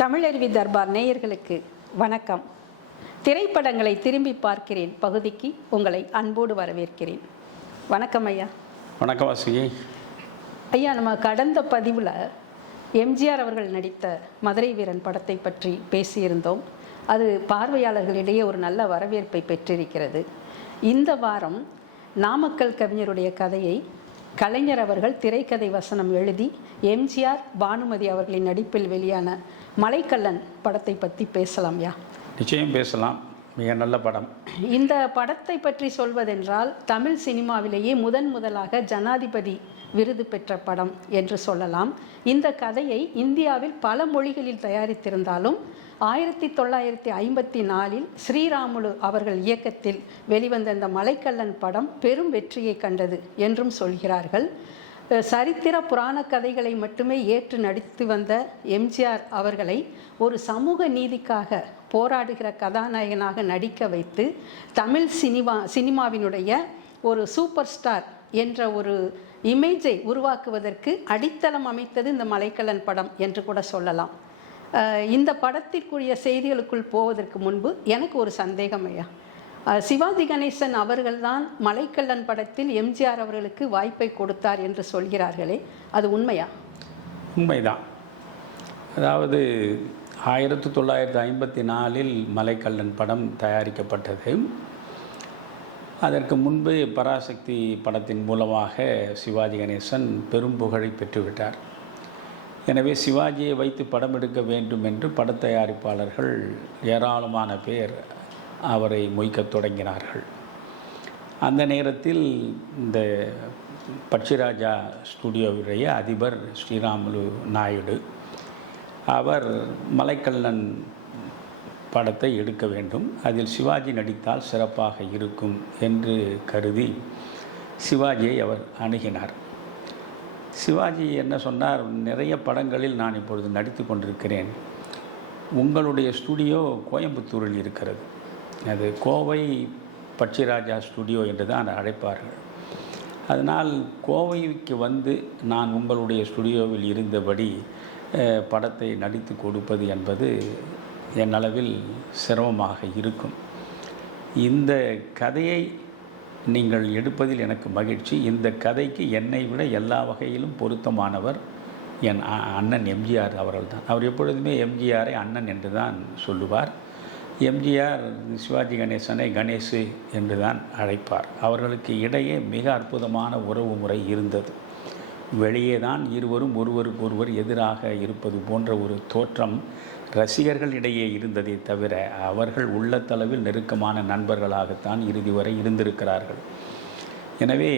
தமிழருவி தர்பார் நேயர்களுக்கு வணக்கம். திரைப்படங்களை திரும்பி பார்க்கிறேன் பகுதிக்கு உங்களை அன்போடு வரவேற்கிறேன். வணக்கம் ஐயா. வணக்கம் வாசுகி. ஐயா, நம்ம கடந்த பதிவில் எம்ஜிஆர் அவர்கள் நடித்த மதுரை வீரன் படத்தை பற்றி பேசியிருந்தோம். அது பார்வையாளர்களிடையே ஒரு நல்ல வரவேற்பை பெற்றிருக்கிறது. இந்த வாரம் நாமக்கல் கவிஞருடைய கதையை கலைஞர் அவர்கள் திரைக்கதை வசனம் எழுதி எம்ஜிஆர் பானுமதி அவர்களின் நடிப்பில் வெளியான மலைக்கல்லன் படத்தை பற்றி பேசலாம்யா. நிச்சயம் பேசலாம். மிக நல்ல படம். இந்த படத்தை பற்றி சொல்வதென்றால் தமிழ் சினிமாவிலேயே முதலாக ஜனாதிபதி விருது பெற்ற படம் என்று சொல்லலாம். இந்த கதையை இந்தியாவில் பல மொழிகளில் தயாரித்திருந்தாலும் 1954 ஸ்ரீராமுலு அவர்கள் இயக்கத்தில் வெளிவந்த இந்த மலைக்கல்லன் படம் பெரும் வெற்றியை கண்டது என்றும் சொல்கிறார்கள். சரித்திர புராண கதைகளை மட்டுமே ஏற்று நடித்து வந்த எம்ஜிஆர் அவர்களை ஒரு சமூக நீதிக்காக போராடுகிற கதாநாயகனாக நடிக்க வைத்து தமிழ் சினிமாவினுடைய ஒரு சூப்பர் ஸ்டார் என்ற ஒரு இமேஜை உருவாக்குவதற்கு அடித்தளம் அமைத்தது இந்த மலைக்கல்லன் படம் என்று கூட சொல்லலாம். இந்த படத்திற்குரிய செய்திகளுக்குள் போவதற்கு முன்பு எனக்கு ஒரு சந்தேகம் ஐயா. சிவாஜி கணேசன் அவர்கள்தான் மலைக்கல்லன் படத்தில் எம்ஜிஆர் அவர்களுக்கு வாய்ப்பை கொடுத்தார் என்று சொல்கிறார்களே, அது உண்மையா? உண்மைதான். அதாவது 1954 மலைக்கல்லன் படம் தயாரிக்கப்பட்டது. அதற்கு முன்பு பராசக்தி படத்தின் மூலமாக சிவாஜி கணேசன் பெரும் புகழை பெற்றுவிட்டார். எனவே சிவாஜியை வைத்து படம் எடுக்க வேண்டும் என்று படத்தயாரிப்பாளர்கள் ஏராளமான பேர் அவரை மொய்க்கத் தொடங்கினார்கள். அந்த நேரத்தில் இந்த பட்சிராஜா ஸ்டுடியோவுடைய அதிபர் ஸ்ரீராமுலு நாயுடு அவர் மலைக்கல்லன் படத்தை எடுக்க வேண்டும், அதில் சிவாஜி நடித்தால் சிறப்பாக இருக்கும் என்று கருதி சிவாஜியை அவர் அணுகினார். சிவாஜி என்ன சொன்னார், நிறைய படங்களில் நான் இப்பொழுது நடித்து கொண்டிருக்கிறேன், உங்களுடைய ஸ்டுடியோ கோயம்புத்தூரில் இருக்கிறது, அது கோவை பட்சிராஜா ஸ்டுடியோ என்று தான் அழைப்பார்கள். அதனால் கோவைக்கு வந்து நான் உங்களுடைய ஸ்டுடியோவில் இருந்தபடி படத்தை நடித்து கொடுப்பது என்பது என்னளவில் சிரமமாக இருக்கும். இந்த கதையை நீங்கள் எடுப்பதில் எனக்கு மகிழ்ச்சி. இந்த கதைக்கு என்னை விட எல்லா வகையிலும் பொருத்தமானவர் என் அண்ணன் எம்ஜிஆர் அவர்கள்தான். அவர் எப்பொழுதுமே எம்ஜிஆரை அண்ணன் என்று தான் சொல்லுவார். எம்ஜிஆர் சிவாஜி கணேசனை கணேசு என்று தான் அழைப்பார். அவர்களுக்கு இடையே மிக அற்புதமான உறவு முறை இருந்தது. வெளியே தான் இருவரும் ஒருவருக்கொருவர் எதிராக இருப்பது போன்ற ஒரு தோற்றம் ரசிகர்களிடையே இருந்ததை தவிர அவர்கள் உள்ளத்தளவில் நெருக்கமான நண்பர்களாகத்தான் இறுதி வரை இருந்திருக்கிறார்கள். எனவே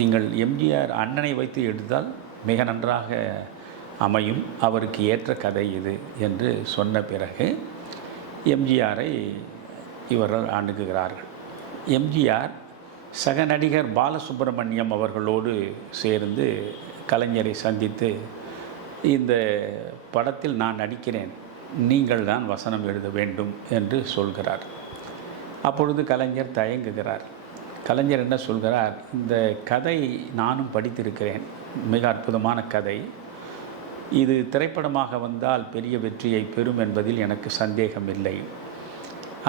நீங்கள் எம்ஜிஆர் அண்ணனை வைத்து எடுத்தால் மிக நன்றாக அமையும், அவருக்கு ஏற்ற கதை இது என்று சொன்ன பிறகு எம்ஜிஆரை இவர்கள் அணுகுகிறார்கள். எம்ஜிஆர் சக நடிகர் பாலசுப்ரமணியம் அவர்களோடு சேர்ந்து கலைஞரை சந்தித்து இந்த படத்தில் நான் நடிக்கிறேன், நீங்கள் தான் வசனம் எழுத வேண்டும் என்று சொல்கிறார். அப்பொழுது கலைஞர் தயங்குகிறார். கலைஞர் என்ன சொல்கிறார், இந்த கதை நானும் படித்திருக்கிறேன், மிக அற்புதமான கதை, இது திரைப்படமாக வந்தால் பெரிய வெற்றியை பெறும் என்பதில் எனக்கு சந்தேகம் இல்லை.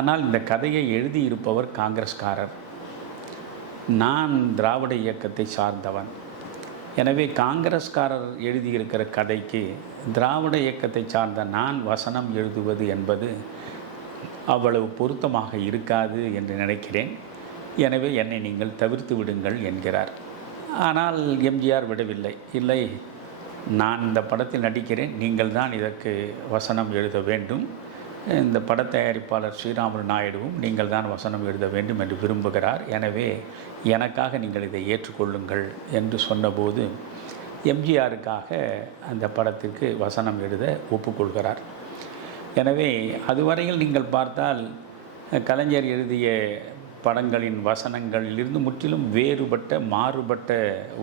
ஆனால் இந்த கதையை எழுதியிருப்பவர் காங்கிரஸ்காரர், நான் திராவிட இயக்கத்தை சார்ந்தவன். எனவே காங்கிரஸ்காரர் எழுதியிருக்கிற கதைக்கு திராவிட இயக்கத்தை சார்ந்த நான் வசனம் எழுதுவது என்பது அவ்வளவு பொருத்தமாக இருக்காது என்று நினைக்கிறேன். எனவே என்னை நீங்கள் தவிர்த்து விடுங்கள் என்கிறார். ஆனால் எம்ஜிஆர் விடவில்லை. இல்லை, நான் இந்த படத்தில் நடிக்கிறேன், நீங்கள் தான் இதற்கு வசனம் எழுத வேண்டும், இந்த பட தயாரிப்பாளர் ஸ்ரீராமுலு நாயுடுவும் நீங்கள் தான் வசனம் எழுத வேண்டும் என்று விரும்புகிறார், எனவே எனக்காக நீங்கள் இதை ஏற்றுக்கொள்ளுங்கள் என்று சொன்னபோது எம்ஜிஆருக்காக அந்த படத்திற்கு வசனம் எழுத ஒப்புக்கொள்கிறார். எனவே அதுவரையில் நீங்கள் பார்த்தால் கலைஞர் எழுதிய படங்களின் வசனங்களிலிருந்து முற்றிலும் வேறுபட்ட மாறுபட்ட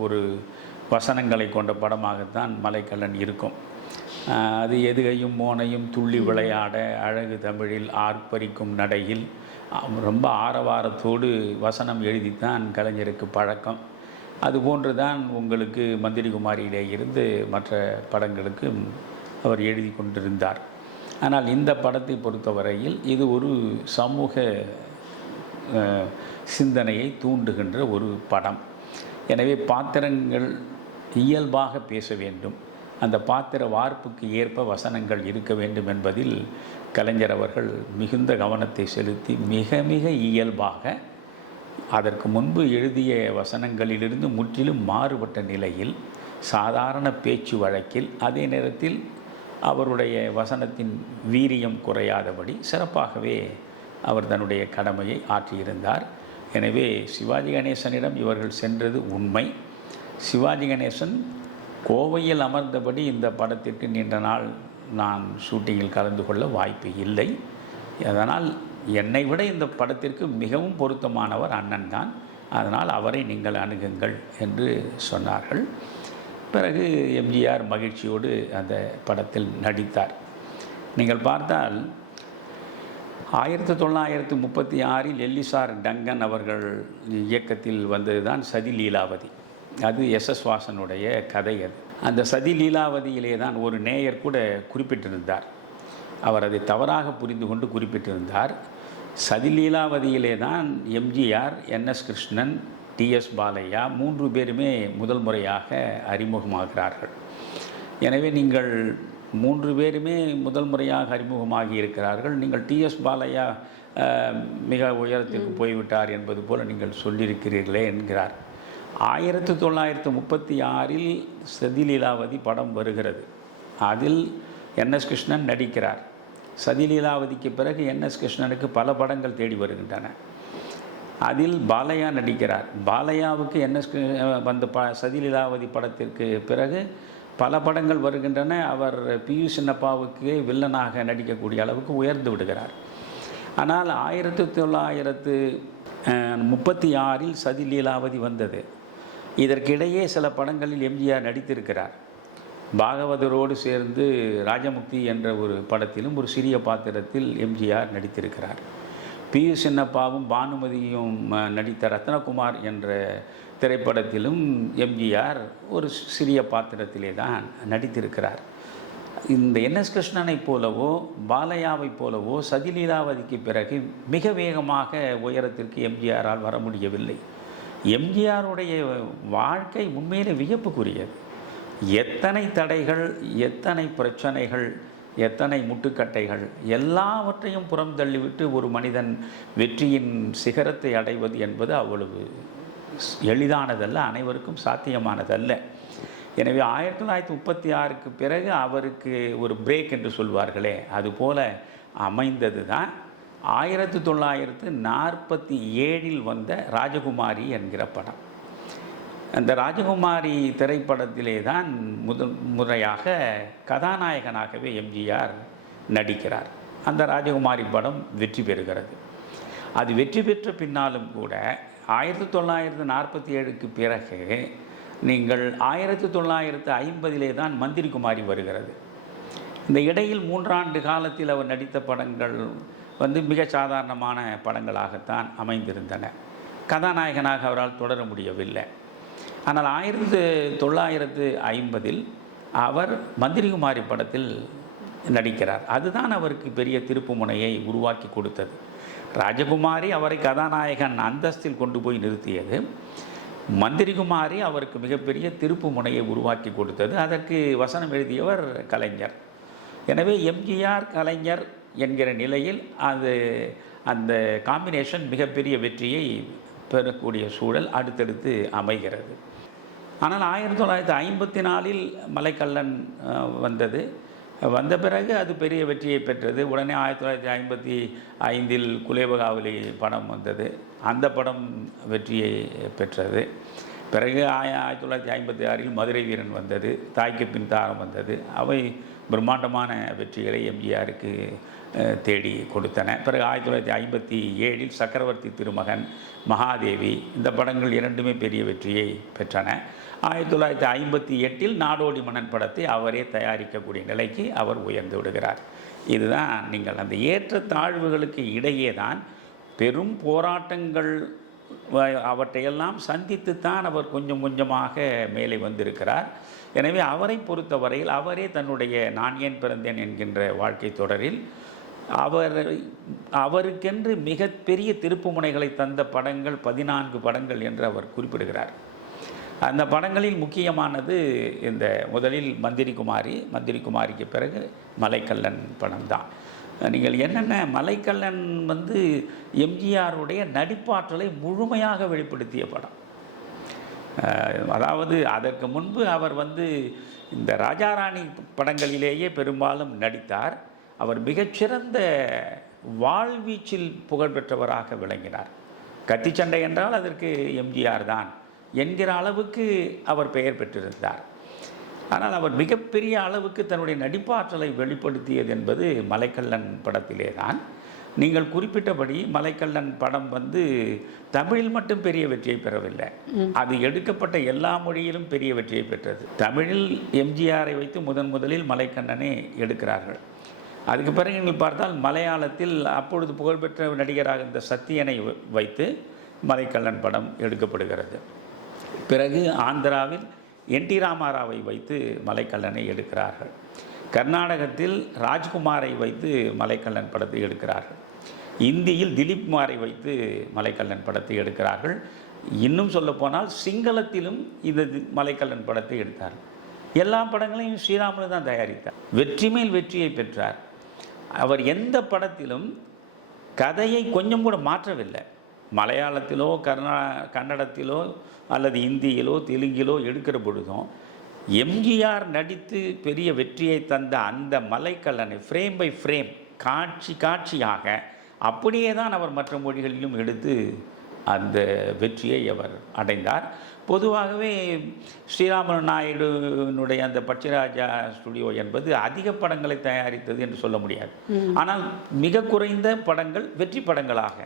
ஒரு வசனங்களை கொண்ட படமாகத்தான் மலைக்கல்லன் இருக்கும். அது எதுகையும் மோனையும் துள்ளி விளையாட அழகு தமிழில் ஆர்ப்பரிக்கும் நடையில் ரொம்ப ஆரவாரத்தோடு வசனம் எழுதித்தான் கலைஞருக்கு பழக்கம். அதுபோன்று தான் உங்களுக்கு மந்திரி குமாரியிலே இருந்து மற்ற படங்களுக்கு அவர் எழுதி கொண்டிருந்தார். ஆனால் இந்த படத்தை பொறுத்தவரையில் இது ஒரு சமூக சிந்தனையை தூண்டுகின்ற ஒரு படம். எனவே பாத்திரங்கள் இயல்பாக பேச வேண்டும், அந்த பாத்திர வார்ப்புக்கு ஏற்ப வசனங்கள் இருக்க வேண்டும் என்பதில் கலைஞர் அவர்கள் மிகுந்த கவனத்தை செலுத்தி மிக மிக இயல்பாக அதற்கு முன்பு எழுதிய வசனங்களிலிருந்து முற்றிலும் மாறுபட்ட நிலையில் சாதாரண பேச்சு வழக்கில் அதே நேரத்தில் அவருடைய வசனத்தின் வீரியம் குறையாதபடி சிறப்பாகவே அவர் தன்னுடைய கடமையை ஆற்றியிருந்தார். எனவே சிவாஜி கணேசனிடம் இவர்கள் சென்றது உண்மை. சிவாஜி கணேசன் கோவையில் அமர்ந்தபடி இந்த படத்திற்கு நீண்ட நாள் நான் ஷூட்டிங்கில் கலந்து கொள்ள வாய்ப்பு இல்லை. அதனால் என்னை விட இந்த படத்திற்கு மிகவும் பொருத்தமானவர் அண்ணன் தான், அதனால் அவரை நீங்கள் அணுகுங்கள் என்று சொன்னார்கள். பிறகு எம்ஜிஆர் மகிழ்ச்சியோடு அந்த படத்தில் நடித்தார். நீங்கள் பார்த்தால் 1936 எல்லிசார் டங்கன் அவர்கள் இயக்கத்தில் வந்தது தான் சதி லீலாவதி. அது எஸ்.எஸ். வாசனுடைய கதை. அது அந்த சதி லீலாவதியிலே தான் ஒரு நேயர் கூட குறிப்பிட்டிருந்தார். அவர் அதை தவறாக புரிந்து கொண்டு குறிப்பிட்டிருந்தார். சதி லீலாவதியிலே தான் எம்ஜிஆர், என்.எஸ். கிருஷ்ணன், டி.எஸ். பாலையா 3 பேருமே முதல் முறையாக அறிமுகமாகிறார்கள். எனவே நீங்கள் 3 பேருமே முதல் முறையாக அறிமுகமாகி இருக்கிறார்கள். நீங்கள் டி.எஸ். பாலையா மிக உயரத்திற்கு போய்விட்டார் என்பது போல் நீங்கள் சொல்லியிருக்கிறீர்களே என்கிறார். 1936 சதி லீலாவதி படம் வருகிறது. அதில் என்.எஸ். கிருஷ்ணன் நடிக்கிறார். சதி லீலாவதிக்கு பிறகு என்.எஸ். கிருஷ்ணனுக்கு பல படங்கள் தேடி வருகின்றன. அதில் பாலையா நடிக்கிறார். பாலையாவுக்கு என்.எஸ். வந்த சதி லீலாவதி படத்திற்கு பிறகு பல படங்கள் வருகின்றன. அவர் பி.யு. சின்னப்பாவுக்கு வில்லனாக நடிக்கக்கூடிய அளவுக்கு உயர்ந்து விடுகிறார். ஆனால் 1936 சதி லீலாவதி வந்தது. இதற்கிடையே சில படங்களில் எம்ஜிஆர் நடித்திருக்கிறார். பாகவதரோடு சேர்ந்து ராஜமுக்தி என்ற ஒரு படத்திலும் ஒரு சிறிய பாத்திரத்தில் எம்ஜிஆர் நடித்திருக்கிறார். பி.யு. சின்னப்பாவும் பானுமதியும் நடித்த ரத்னகுமார் என்ற திரைப்படத்திலும் எம்ஜிஆர் ஒரு சிறிய பாத்திரத்திலே தான் நடித்திருக்கிறார். இந்த என்.எஸ். கிருஷ்ணனைப் போலவோ பாலையாவைப் போலவோ சதி லீலாவதிக்கு பிறகு மிக வேகமாக உயரத்திற்கு எம்ஜிஆரால் வர முடியவில்லை. எம்ஜிஆருடைய வாழ்க்கை உண்மையிலே வியப்புக்குரியது. எத்தனை தடைகள், எத்தனை பிரச்சனைகள், எத்தனை முட்டுக்கட்டைகள் எல்லாவற்றையும் புறம் தள்ளிவிட்டு ஒரு மனிதன் வெற்றியின் சிகரத்தை அடைவது என்பது அவ்வளவு எளிதானதல்ல, அனைவருக்கும் சாத்தியமானதல்ல. எனவே 1936க்கு பிறகு அவருக்கு ஒரு பிரேக் என்று சொல்வார்களே, அதுபோல அமைந்தது தான் 1947 வந்த ராஜகுமாரி என்கிற படம். அந்த ராஜகுமாரி திரைப்படத்திலே தான் முதல் முறையாக கதாநாயகனாகவே எம்ஜிஆர் நடிக்கிறார். அந்த ராஜகுமாரி படம் வெற்றி பெறுகிறது. அது வெற்றி பெற்ற பின்னாலும் கூட 1947க்கு பிறகு நீங்கள் 1950 தான் மந்திரி குமாரி வருகிறது. இந்த இடையில் 3 ஆண்டு காலத்தில் அவர் நடித்த படங்கள் மிக சாதாரணமான படங்களாகத்தான் அமைந்திருந்தன. கதாநாயகனாக அவரால் தொடர முடியவில்லை. ஆனால் 1950 அவர் மந்திரிகுமாரி படத்தில் நடிக்கிறார். அதுதான் அவருக்கு பெரிய திருப்பு முனையை உருவாக்கி கொடுத்தது. ராஜகுமாரி அவரை கதாநாயகன் அந்தஸ்தில் கொண்டு போய் நிறுத்தியது. மந்திரிகுமாரி அவருக்கு மிகப்பெரிய திருப்பு முனையை உருவாக்கி கொடுத்தது. அதற்கு வசனம் எழுதியவர் கலைஞர். எனவே எம்ஜிஆர் கலைஞர் என்கிற நிலையில் அந்த காம்பினேஷன் மிகப்பெரிய வெற்றியை பெறக்கூடிய சூழல் அடுத்தடுத்து அமைகிறது. ஆனால் 1954 மலைக்கல்லன் வந்த பிறகு அது பெரிய வெற்றியை பெற்றது. உடனே 1955 குலேபகாவலி படம் வந்தது. அந்த படம் வெற்றியை பெற்றது. பிறகு 1956 மதுரை வீரன் வந்தது. தாய்க்கு பின் தாரம் வந்தது. அவை பிரம்மாண்டமான வெற்றிகளை எம்ஜிஆருக்கு தேடி கொடுத்தன. பிறகு 1957 சக்கரவர்த்தி திருமகன், மகாதேவி இந்த படங்கள் இரண்டுமே பெரிய வெற்றியை பெற்றன. 1958 நாடோடி மன்னன் படத்தை அவரே தயாரிக்கக்கூடிய நிலைக்கு அவர் உயர்ந்து விடுகிறார். இதுதான் நீங்கள் அந்த ஏற்ற தாழ்வுகளுக்கு இடையே தான் பெரும் போராட்டங்கள் அவற்றையெல்லாம் சந்தித்துத்தான் அவர் கொஞ்சம் கொஞ்சமாக மேலே வந்திருக்கிறார். எனவே அவரை பொறுத்தவரையில் அவரே தன்னுடைய நான் ஏன் பிறந்தேன் என்கின்ற வாழ்க்கை தொடரில் அவருக்கென்று மிகப்பெரிய திருப்புமுனைகளை தந்த படங்கள் 14 படங்கள் என்று அவர் குறிப்பிடுகிறார். அந்த படங்களில் முக்கியமானது இந்த முதலில் மந்திரி குமாரிக்கு பிறகு மலைக்கல்லன் படம் தான். நீங்கள் என்னென்ன மலைக்கல்லன் எம்ஜிஆருடைய நடிப்பாற்றலை முழுமையாக வெளிப்படுத்திய படம். அதாவது அதற்கு முன்பு அவர் இந்த ராஜாராணி படங்களிலேயே பெரும்பாலும் நடித்தார். அவர் மிகச்சிறந்த வாழ்வீச்சில் புகழ்பெற்றவராக விளங்கினார். கத்திச்சண்டை என்றால் அதற்கு எம்ஜிஆர் தான் என்கிற அளவுக்கு அவர் பெயர் பெற்றிருந்தார். ஆனால் அவர் மிகப்பெரிய அளவுக்கு தன்னுடைய நடிப்பாற்றலை வெளிப்படுத்தியது என்பது மலைக்கல்லன் படத்திலே தான். நீங்கள் குறிப்பிட்டபடி மலைக்கல்லன் படம் தமிழில் மட்டும் பெரிய வெற்றியை பெறவில்லை, அது எடுக்கப்பட்ட எல்லா மொழியிலும் பெரிய வெற்றியை பெற்றது. தமிழில் எம்ஜிஆரை வைத்து முதலில் மலைக்கண்ணனை எடுக்கிறார்கள். அதுக்கு பிறகு நீங்கள் பார்த்தால் மலையாளத்தில் அப்பொழுது புகழ்பெற்ற நடிகராக இந்த சத்தியனை வைத்து மலைக்கல்லன் படம் எடுக்கப்படுகிறது. பிறகு ஆந்திராவில் என்டி ராமாராவை வைத்து மலைக்கல்லனை எடுக்கிறார்கள். கர்நாடகத்தில் ராஜ்குமாரை வைத்து மலைக்கல்லன் படத்தை எடுக்கிறார்கள். இந்தியில் திலீப் குமாரை வைத்து மலைக்கல்லன் படத்தை எடுக்கிறார்கள். இன்னும் சொல்லப்போனால் சிங்களத்திலும் இந்த மலைக்கல்லன் படத்தை எடுத்தார்கள். எல்லா படங்களையும் ஸ்ரீராமுலு தான் தயாரித்தார். வெற்றி மேல் வெற்றியை பெற்றார். அவர் எந்த படத்திலும் கதையை கொஞ்சம் கூட மாற்றவில்லை. மலையாளத்திலோ கன்னடத்திலோ அல்லது இந்தியிலோ தெலுங்கிலோ எடுக்கிற பொழுதும் எம்ஜிஆர் நடித்து பெரிய வெற்றியை தந்த அந்த மலைக்கல்லனை ஃப்ரேம் பை ஃப்ரேம் காட்சியாக அப்படியே தான் அவர் மற்ற மொழிகளிலும் எடுத்து அந்த வெற்றியை அவர் அடைந்தார். பொதுவாகவே ஸ்ரீராமன் நாயுடுனுடைய அந்த பட்சிராஜா ஸ்டுடியோ என்பது அதிக படங்களை தயாரித்தது என்று சொல்ல முடியாது. ஆனால் மிக குறைந்த படங்கள் வெற்றி படங்களாக,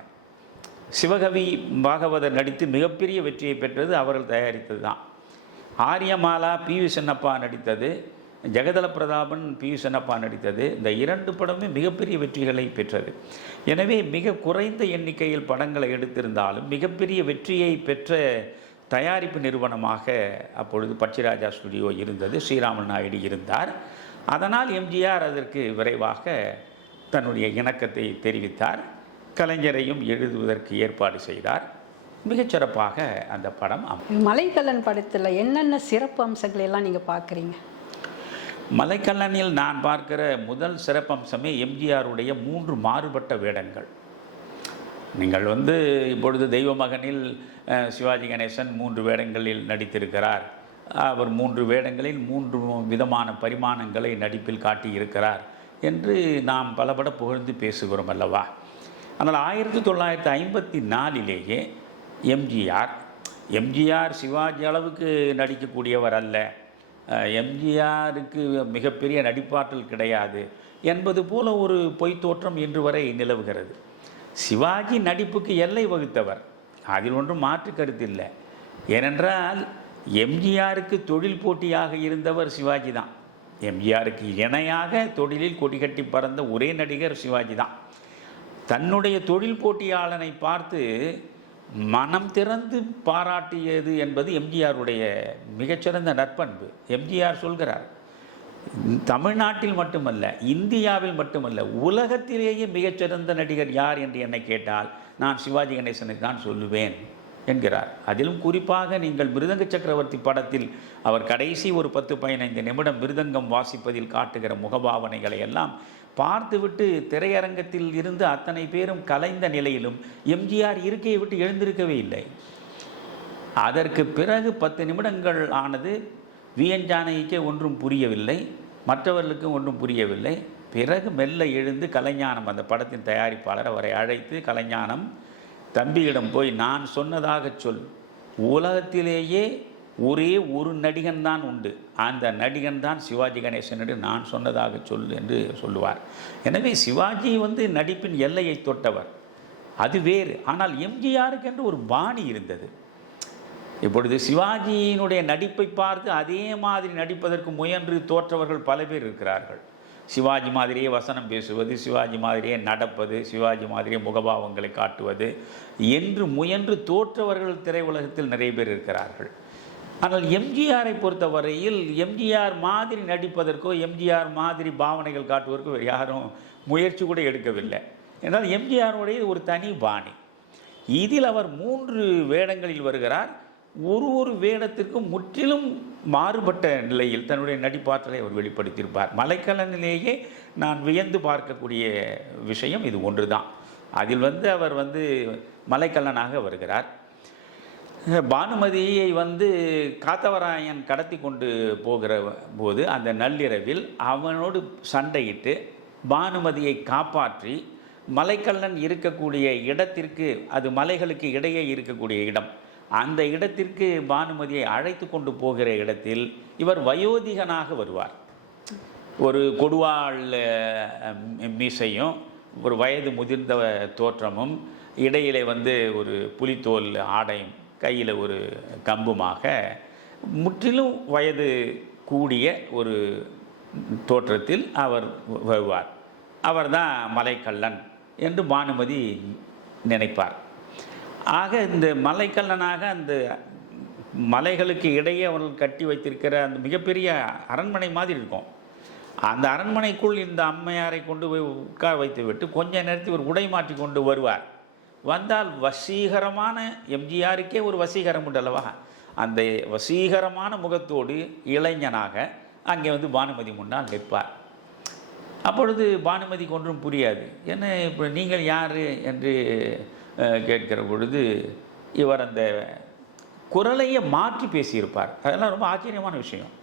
சிவகவி பாகவதர் நடித்து மிகப்பெரிய வெற்றியை பெற்றது அவர்கள் தயாரித்தது தான். ஆரியமாலா பி.வி. சின்னப்பா நடித்தது, ஜெகதல பிரதாபன் பி.வி. சின்னப்பா நடித்தது, இந்த 2 படமே மிகப்பெரிய வெற்றிகளை பெற்றது. எனவே மிக குறைந்த எண்ணிக்கையில் படங்களை எடுத்திருந்தாலும் மிகப்பெரிய வெற்றியை பெற்ற தயாரிப்பு நிறுவனமாக அப்பொழுது பட்சிராஜா ஸ்டுடியோ இருந்தது. ஸ்ரீராமன் நாயுடு இருந்தார். அதனால் எம்ஜிஆர் அதற்கு விரைவாக தன்னுடைய இணக்கத்தை தெரிவித்தார். கலைஞரையும் எழுதுவதற்கு ஏற்பாடு செய்தார். மிகச்சிறப்பாக அந்த படம். மலைக்கல்லன் படத்தில் என்னென்ன சிறப்பு அம்சங்களை எல்லாம் நீங்கள் பார்க்குறீங்க? மலைக்கல்லனில் நான் பார்க்கிற முதல் சிறப்பம்சமே எம்ஜிஆருடைய 3 மாறுபட்ட வேடங்கள். நீங்கள் இப்பொழுது தெய்வ மகனில் சிவாஜி கணேசன் 3 வேடங்களில் நடித்திருக்கிறார். அவர் 3 வேடங்களில் 3 விதமான பரிமாணங்களை நடிப்பில் காட்டியிருக்கிறார் என்று நாம் பலபட புகழ்ந்து பேசுகிறோம் அல்லவா? ஆனால் 1954 எம்ஜிஆர் சிவாஜி அளவுக்கு நடிக்கக்கூடியவர் அல்ல, எம்ஜிஆருக்கு மிகப்பெரிய நடிப்பாற்றல் கிடையாது என்பது போல ஒரு பொய் தோற்றம் இன்று வரை நிலவுகிறது. சிவாஜி நடிப்புக்கு எல்லை வகுத்தவர், அதில் ஒன்றும் மாற்று கருத்து இல்லை. ஏனென்றால் எம்ஜிஆருக்கு தொழில் போட்டியாக இருந்தவர் சிவாஜி தான். எம்ஜிஆருக்கு இணையாக தொழிலில் கொடிகட்டி பறந்த ஒரே நடிகர் சிவாஜி தான். தன்னுடைய தொழில் போட்டியாளனை பார்த்து மனம் திறந்து பாராட்டியது என்பது எம்ஜிஆருடைய மிகச்சிறந்த நற்பண்பு. எம்ஜிஆர் சொல்கிறார், தமிழ்நாட்டில் மட்டுமல்ல, இந்தியாவில் மட்டுமல்ல, உலகத்திலேயே மிகச்சிறந்த நடிகர் யார் என்று என்னை கேட்டால் நான் சிவாஜி கணேசனை தான் சொல்லுவேன் என்கிறார். அதிலும் குறிப்பாக நீங்கள் மிருதங்க சக்கரவர்த்தி படத்தில் அவர் கடைசி ஒரு 10-15 நிமிடம் மிருதங்கம் வாசிப்பதில் காட்டுகிற முகபாவனைகளை எல்லாம் பார்த்துவிட்டு திரையரங்கத்தில் இருந்து அத்தனை பேரும் கலைந்த நிலையிலும் எம்ஜிஆர் இருக்கையை விட்டு எழுந்திருக்கவே இல்லை. அதற்கு பிறகு 10 நிமிடங்கள் ஆனது. விஎன் ஜானகிக்கே ஒன்றும் புரியவில்லை, மற்றவர்களுக்கும் ஒன்றும் புரியவில்லை. பிறகு மெல்ல எழுந்து கலைஞானம், அந்த படத்தின் தயாரிப்பாளர், அவரை அழைத்து, கலைஞானம் தம்பியிடம் போய் நான் சொன்னதாக சொல், உலகத்திலேயே ஒரே ஒரு நடிகன் தான் உண்டு, அந்த நடிகன் தான் சிவாஜி கணேசன் என்று நான் சொன்னதாக சொல் என்று சொல்லுவார். எனவே சிவாஜி நடிப்பின் எல்லையை தொட்டவர், அது வேறு. ஆனால் எம்ஜிஆருக்கு என்று ஒரு பாணி இருந்தது. இப்பொழுது சிவாஜியினுடைய நடிப்பை பார்த்து அதே மாதிரி நடிப்பதற்கு முயன்று தோற்றவர்கள் பல பேர் இருக்கிறார்கள். சிவாஜி மாதிரியே வசனம் பேசுவது, சிவாஜி மாதிரியே நடப்பது, சிவாஜி மாதிரியே முகபாவங்களை காட்டுவது என்று முயன்று தோற்றவர்கள் திரையுலகத்தில் நிறைய பேர் இருக்கிறார்கள். ஆனால் எம்ஜிஆரை பொறுத்தவரையில் எம்ஜிஆர் மாதிரி நடிப்பதற்கோ எம்ஜிஆர் மாதிரி பாவனைகள் காட்டுவதற்கோ வேறு யாரும் முயற்சி கூட எடுக்கவில்லை. என்றால் எம்ஜிஆருடைய ஒரு தனி பாணி. இதில் அவர் 3 வேடங்களில் வருகிறார். ஒரு வேடத்திற்கும் முற்றிலும் மாறுபட்ட நிலையில் தன்னுடைய நடிப்பாற்றலை அவர் வெளிப்படுத்தியிருப்பார். மலைக்கல்லனிலேயே நான் வியந்து பார்க்கக்கூடிய விஷயம் இது ஒன்று தான். அதில் அவர் மலைக்கல்லனாக வருகிறார். பானுமதியை காத்தவராயன் கடத்தி கொண்டு போகிற போது அந்த நள்ளிரவில் அவனோடு சண்டையிட்டு பானுமதியை காப்பாற்றி மலைக்கல்லன் இருக்கக்கூடிய இடத்திற்கு, அது மலைகளுக்கு இடையே இருக்கக்கூடிய இடம், அந்த இடத்திற்கு பானுமதியை அழைத்து கொண்டு போகிற இடத்தில் இவர் வயோதிகனாக வருவார். ஒரு கொடுவாள் மீசையும் ஒரு வயது முதிர்ந்த தோற்றமும், இடையிலே ஒரு புலித்தோல் ஆடையும் கையில் ஒரு கம்புமாக முற்றிலும் வயது கூடிய ஒரு தோற்றத்தில் அவர் வருவார். அவர்தான் மலைக்கல்லன் என்று பானுமதி நினைப்பார். ஆக இந்த மலைக்கல்லனாக அந்த மலைகளுக்கு இடையே அவர்கள் கட்டி வைத்திருக்கிற அந்த மிகப்பெரிய அரண்மனை மாதிரி இருக்கும். அந்த அரண்மனைக்குள் இந்த அம்மையாரை கொண்டு போய் உட்கார வைத்து விட்டு கொஞ்ச நேரத்தில் ஒரு உடை மாற்றி கொண்டு வருவார். வந்தால் வசீகரமான, எம்ஜிஆருக்கே ஒரு வசீகரம் உண்டல்லவா, அந்த வசீகரமான முகத்தோடு இளைஞனாக அங்கே பானுமதி முன்னால் நிற்பார். அப்பொழுது பானுமதிக்கு ஒன்றும் புரியாது. என்ன இப்போ நீங்கள் யார் என்று கேட்கிற பொழுது இவர் அந்த குரலையே மாற்றி பேசியிருப்பார். அதெல்லாம் ரொம்ப ஆச்சரியமான விஷயம்.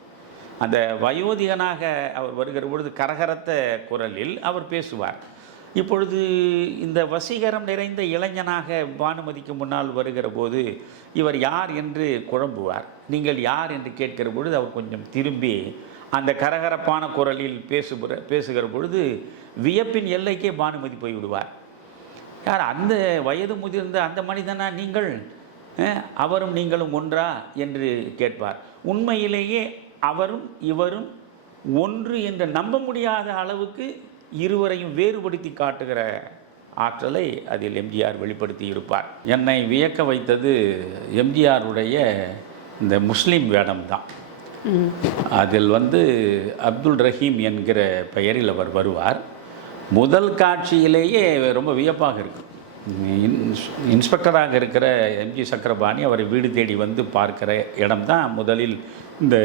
அந்த வயோதிகனாக அவர் வருகிற பொழுது கரகரத்த குரலில் அவர் பேசுவார். இப்பொழுது இந்த வசீகரம் நிறைந்த இளைஞனாக பானுமதிக்கு முன்னால் வருகிற போது இவர் யார் என்று குழம்புவார். நீங்கள் யார் என்று கேட்கிற பொழுது அவர் கொஞ்சம் திரும்பி அந்த கரகரப்பான குரலில் பேசுகிற பொழுது வியப்பின் எல்லைக்கே பானுமதி போய்விடுவார். யார் அந்த வயது முதிர்ந்த அந்த மனிதனா நீங்கள், அவரும் நீங்களும் ஒன்றா என்று கேட்பார். உண்மையிலேயே அவரும் இவரும் ஒன்று என்று நம்ப முடியாத அளவுக்கு இருவரையும் வேறுபடுத்தி காட்டுகிற ஆற்றலை அதில் எம்ஜிஆர் வெளிப்படுத்தி இருப்பார். என்னை வியக்க வைத்தது எம்ஜிஆருடைய இந்த முஸ்லீம் வேடம்தான். அதில் அப்துல் ரஹீம் என்கிற பெயரில் அவர் வருவார். முதல் காட்சியிலேயே ரொம்ப வியப்பாக இருக்கும். இன்ஸ்பெக்டராக இருக்கிற எம்ஜி சக்கரபாணி அவரை வீடு தேடி பார்க்கிற இடம்தான் முதலில் இந்த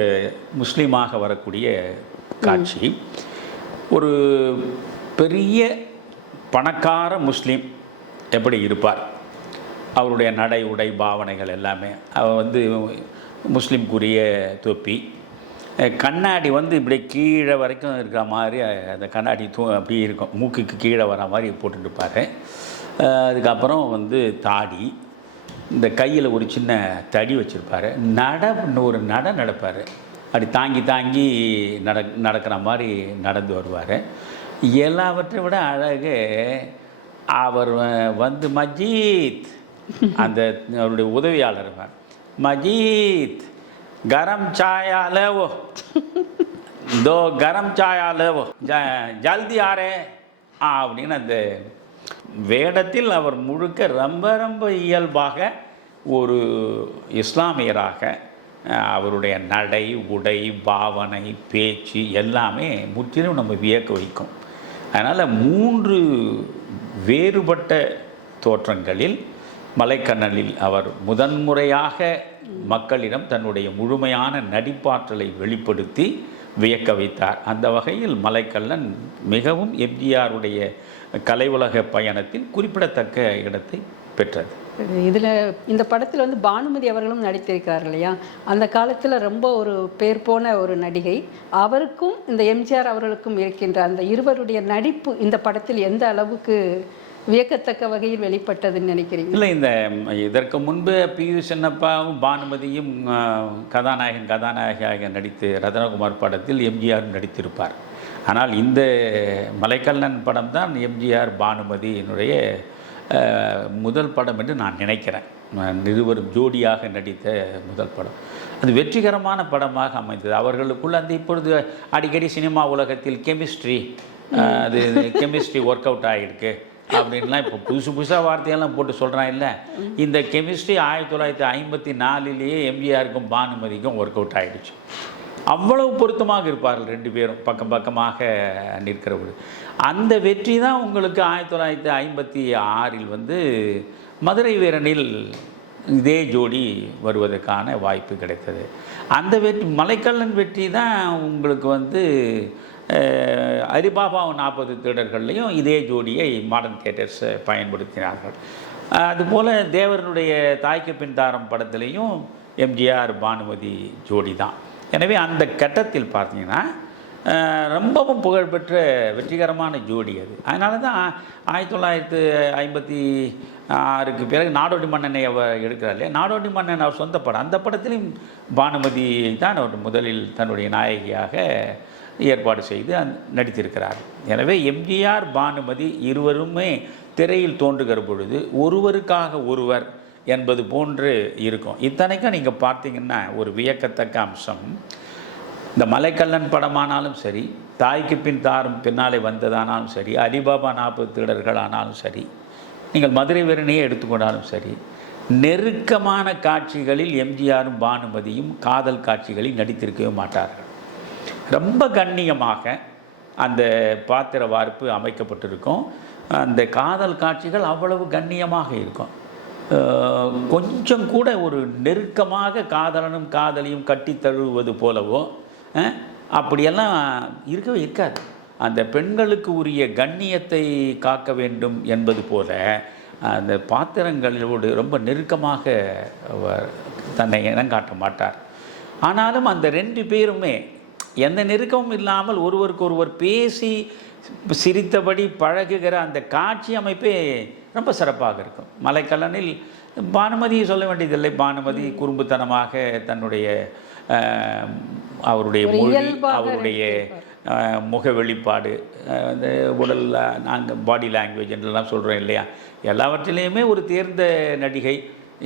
முஸ்லீமாக வரக்கூடிய காட்சி. ஒரு பெரிய பணக்கார முஸ்லீம் எப்படி இருப்பார், அவருடைய நடை உடை பாவனைகள் எல்லாமே. அவர் முஸ்லீம்குரிய தொப்பி, கண்ணாடி இப்படி கீழே வரைக்கும் இருக்கிற மாதிரி அந்த கண்ணாடி அப்படி இருக்கும், மூக்குக்கு கீழே வர மாதிரி போட்டுருப்பார். அதுக்கப்புறம் தாடி, இந்த கையில் ஒரு சின்ன தடி வச்சுருப்பார். ஒரு நடப்பார், அப்படி தாங்கி தாங்கி நடக்கிற மாதிரி நடந்து வருவார். எல்லாவற்றை விட அழகு அவர் மஜீத், அந்த அவருடைய உதவியாளர் மஜீத் கரம் சாயா லேவோ, தோ கரம் சாயா லேவோ, ஜல்தி ஆரே அப்படின்னு அந்த வேடத்தில் அவர் முழுக்க ரொம்ப ரொம்ப இயல்பாக ஒரு இஸ்லாமியராக அவருடைய நடை உடை பாவனை பேச்சு எல்லாமே முற்றிலும் நம்ம வியக்க வைக்கும். அதனால் 3 வேறுபட்ட தோற்றங்களில் மலைக்கல்லனில் அவர் முதன்முறையாக மக்களிடம் தன்னுடைய முழுமையான நடிப்பாற்றலை வெளிப்படுத்தி வியக்க வைத்தார். அந்த வகையில் மலைக்கல்லன் மிகவும் எம்ஜிஆருடைய கலை உலக பயணத்தில் குறிப்பிடத்தக்க இடத்தை பெற்றது. இதில் இந்த படத்தில் பானுமதி அவர்களும் நடித்திருக்கிறார்கள் இல்லையா? அந்த காலத்தில் ரொம்ப ஒரு பேர் போன ஒரு நடிகை. அவருக்கும் இந்த எம்ஜிஆர் அவர்களுக்கும் இருக்கின்ற அந்த இருவருடைய நடிப்பு இந்த படத்தில் எந்த அளவுக்கு வியக்கத்தக்க வகையில் வெளிப்பட்டதுன்னு நினைக்கிறீங்க? இல்லை, இதற்கு முன்பு பி.யு. சின்னப்பாவும் பானுமதியும் கதாநாயகியாக நடித்து ரத்னகுமார் படத்தில் எம்ஜிஆர் நடித்திருப்பார். ஆனால் இந்த மலைக்கல்லன் படம் தான் எம்ஜிஆர் பானுமதியினுடைய முதல் படம் என்று நான் நினைக்கிறேன். இருவரும் ஜோடியாக நடித்த முதல் படம். அது வெற்றிகரமான படமாக அமைந்தது. அவர்களுக்குள்ள அந்த இப்பொழுது அடிக்கடி சினிமா உலகத்தில் கெமிஸ்ட்ரி, அது கெமிஸ்ட்ரி ஒர்க் அவுட் ஆகிருக்கு அப்படின்லாம் இப்போ புதுசாக வார்த்தையெல்லாம் போட்டு சொல்கிறான் இல்லை. இந்த கெமிஸ்ட்ரி 1954 எம்ஜிஆருக்கும் பானுமதிக்கும் ஒர்க் அவுட் ஆகிடுச்சு. அவ்வளவு பொருத்தமாக இருப்பார்கள் ரெண்டு பேரும் பக்கம் பக்கமாக நிற்கிறவர்கள். அந்த வெற்றி தான் உங்களுக்கு 1956 மதுரை வீரனில் இதே ஜோடி வருவதற்கான வாய்ப்பு கிடைத்தது. அந்த வெற்றி மலைக்கல்லன் வெற்றி தான் உங்களுக்கு அலிபாபா 40 திருடர்கள்லையும் இதே ஜோடியை மாடர்ன் தியேட்டர்ஸ் பயன்படுத்தினார்கள். அதுபோல் தேவரனுடைய தாய்க்கு பின் தாரம் படத்துலேயும் எம்ஜிஆர் பானுமதி ஜோடி தான். எனவே அந்த கட்டத்தில் பார்த்தீங்கன்னா ரொம்பவும் புகழ்பெற்ற வெற்றிகரமான ஜோடி அது. அதனால தான் 1956 பிறகு நாடோடி மன்னனை அவர் எடுக்கிறார் இல்லையா. நாடோடி மன்னன் அவர் சொந்த படம். அந்த படத்திலும் பானுமதியை தான் அவர் முதலில் தன்னுடைய நாயகியாக ஏற்பாடு செய்து நடித்திருக்கிறார். எனவே எம்ஜிஆர் பானுமதி இருவருமே திரையில் தோன்றுகிற பொழுது ஒருவருக்காக ஒருவர் என்பது போன்று இருக்கும். இத்தனைக்கும் நீங்கள் பார்த்தீங்கன்னா ஒரு வியக்கத்தக்க அம்சம், இந்த மலைக்கல்லன் படமானாலும் சரி, தாய்க்கு பின் தாரும் பின்னாலே வந்ததானாலும் சரி, அலிபாபா 40 திருடர்கள் ஆனாலும் சரி, நீங்கள் மதுரை வீரனையே எடுத்துக்கொண்டாலும் சரி, நெருக்கமான காட்சிகளில் எம்ஜிஆரும் பானுமதியும் காதல் காட்சிகளில் நடித்திருக்கவே மாட்டார்கள். ரொம்ப கண்ணியமாக அந்த பாத்திர வார்ப்பு அமைக்கப்பட்டிருக்கும். அந்த காதல் காட்சிகள் அவ்வளவு கண்ணியமாக இருக்கும். கொஞ்சம் கூட ஒரு நெருக்கமாக காதலனும் காதலியும் கட்டி தழுவுவது போலவோ அப்படியெல்லாம் இருக்கவே இருக்காது. அந்த பெண்களுக்கு உரிய கண்ணியத்தை காக்க வேண்டும் என்பது போல அந்த பாத்திரங்களோடு ரொம்ப நெருக்கமாக தன்னை இனங்காட்ட மாட்டார். ஆனாலும் அந்த ரெண்டு பேருமே எந்த நெருக்கமும் இல்லாமல் ஒருவருக்கு ஒருவர் பேசி சிரித்தபடி பழகுகிற அந்த காட்சி அமைப்பே ரொம்ப சிறப்பாக இருக்கும். மலைக்கல்லனில் பானுமதியை சொல்ல வேண்டியதில்லை. பானுமதி குறும்புத்தனமாக தன்னுடைய அவருடைய மொழி, அவருடைய முக வெளிப்பாடு, அந்த உடல் நாங்கள் பாடி லாங்குவேஜ் என்றெல்லாம் சொல்கிறோம் இல்லையா, எல்லாவற்றிலேயுமே ஒரு தேர்ந்த நடிகை,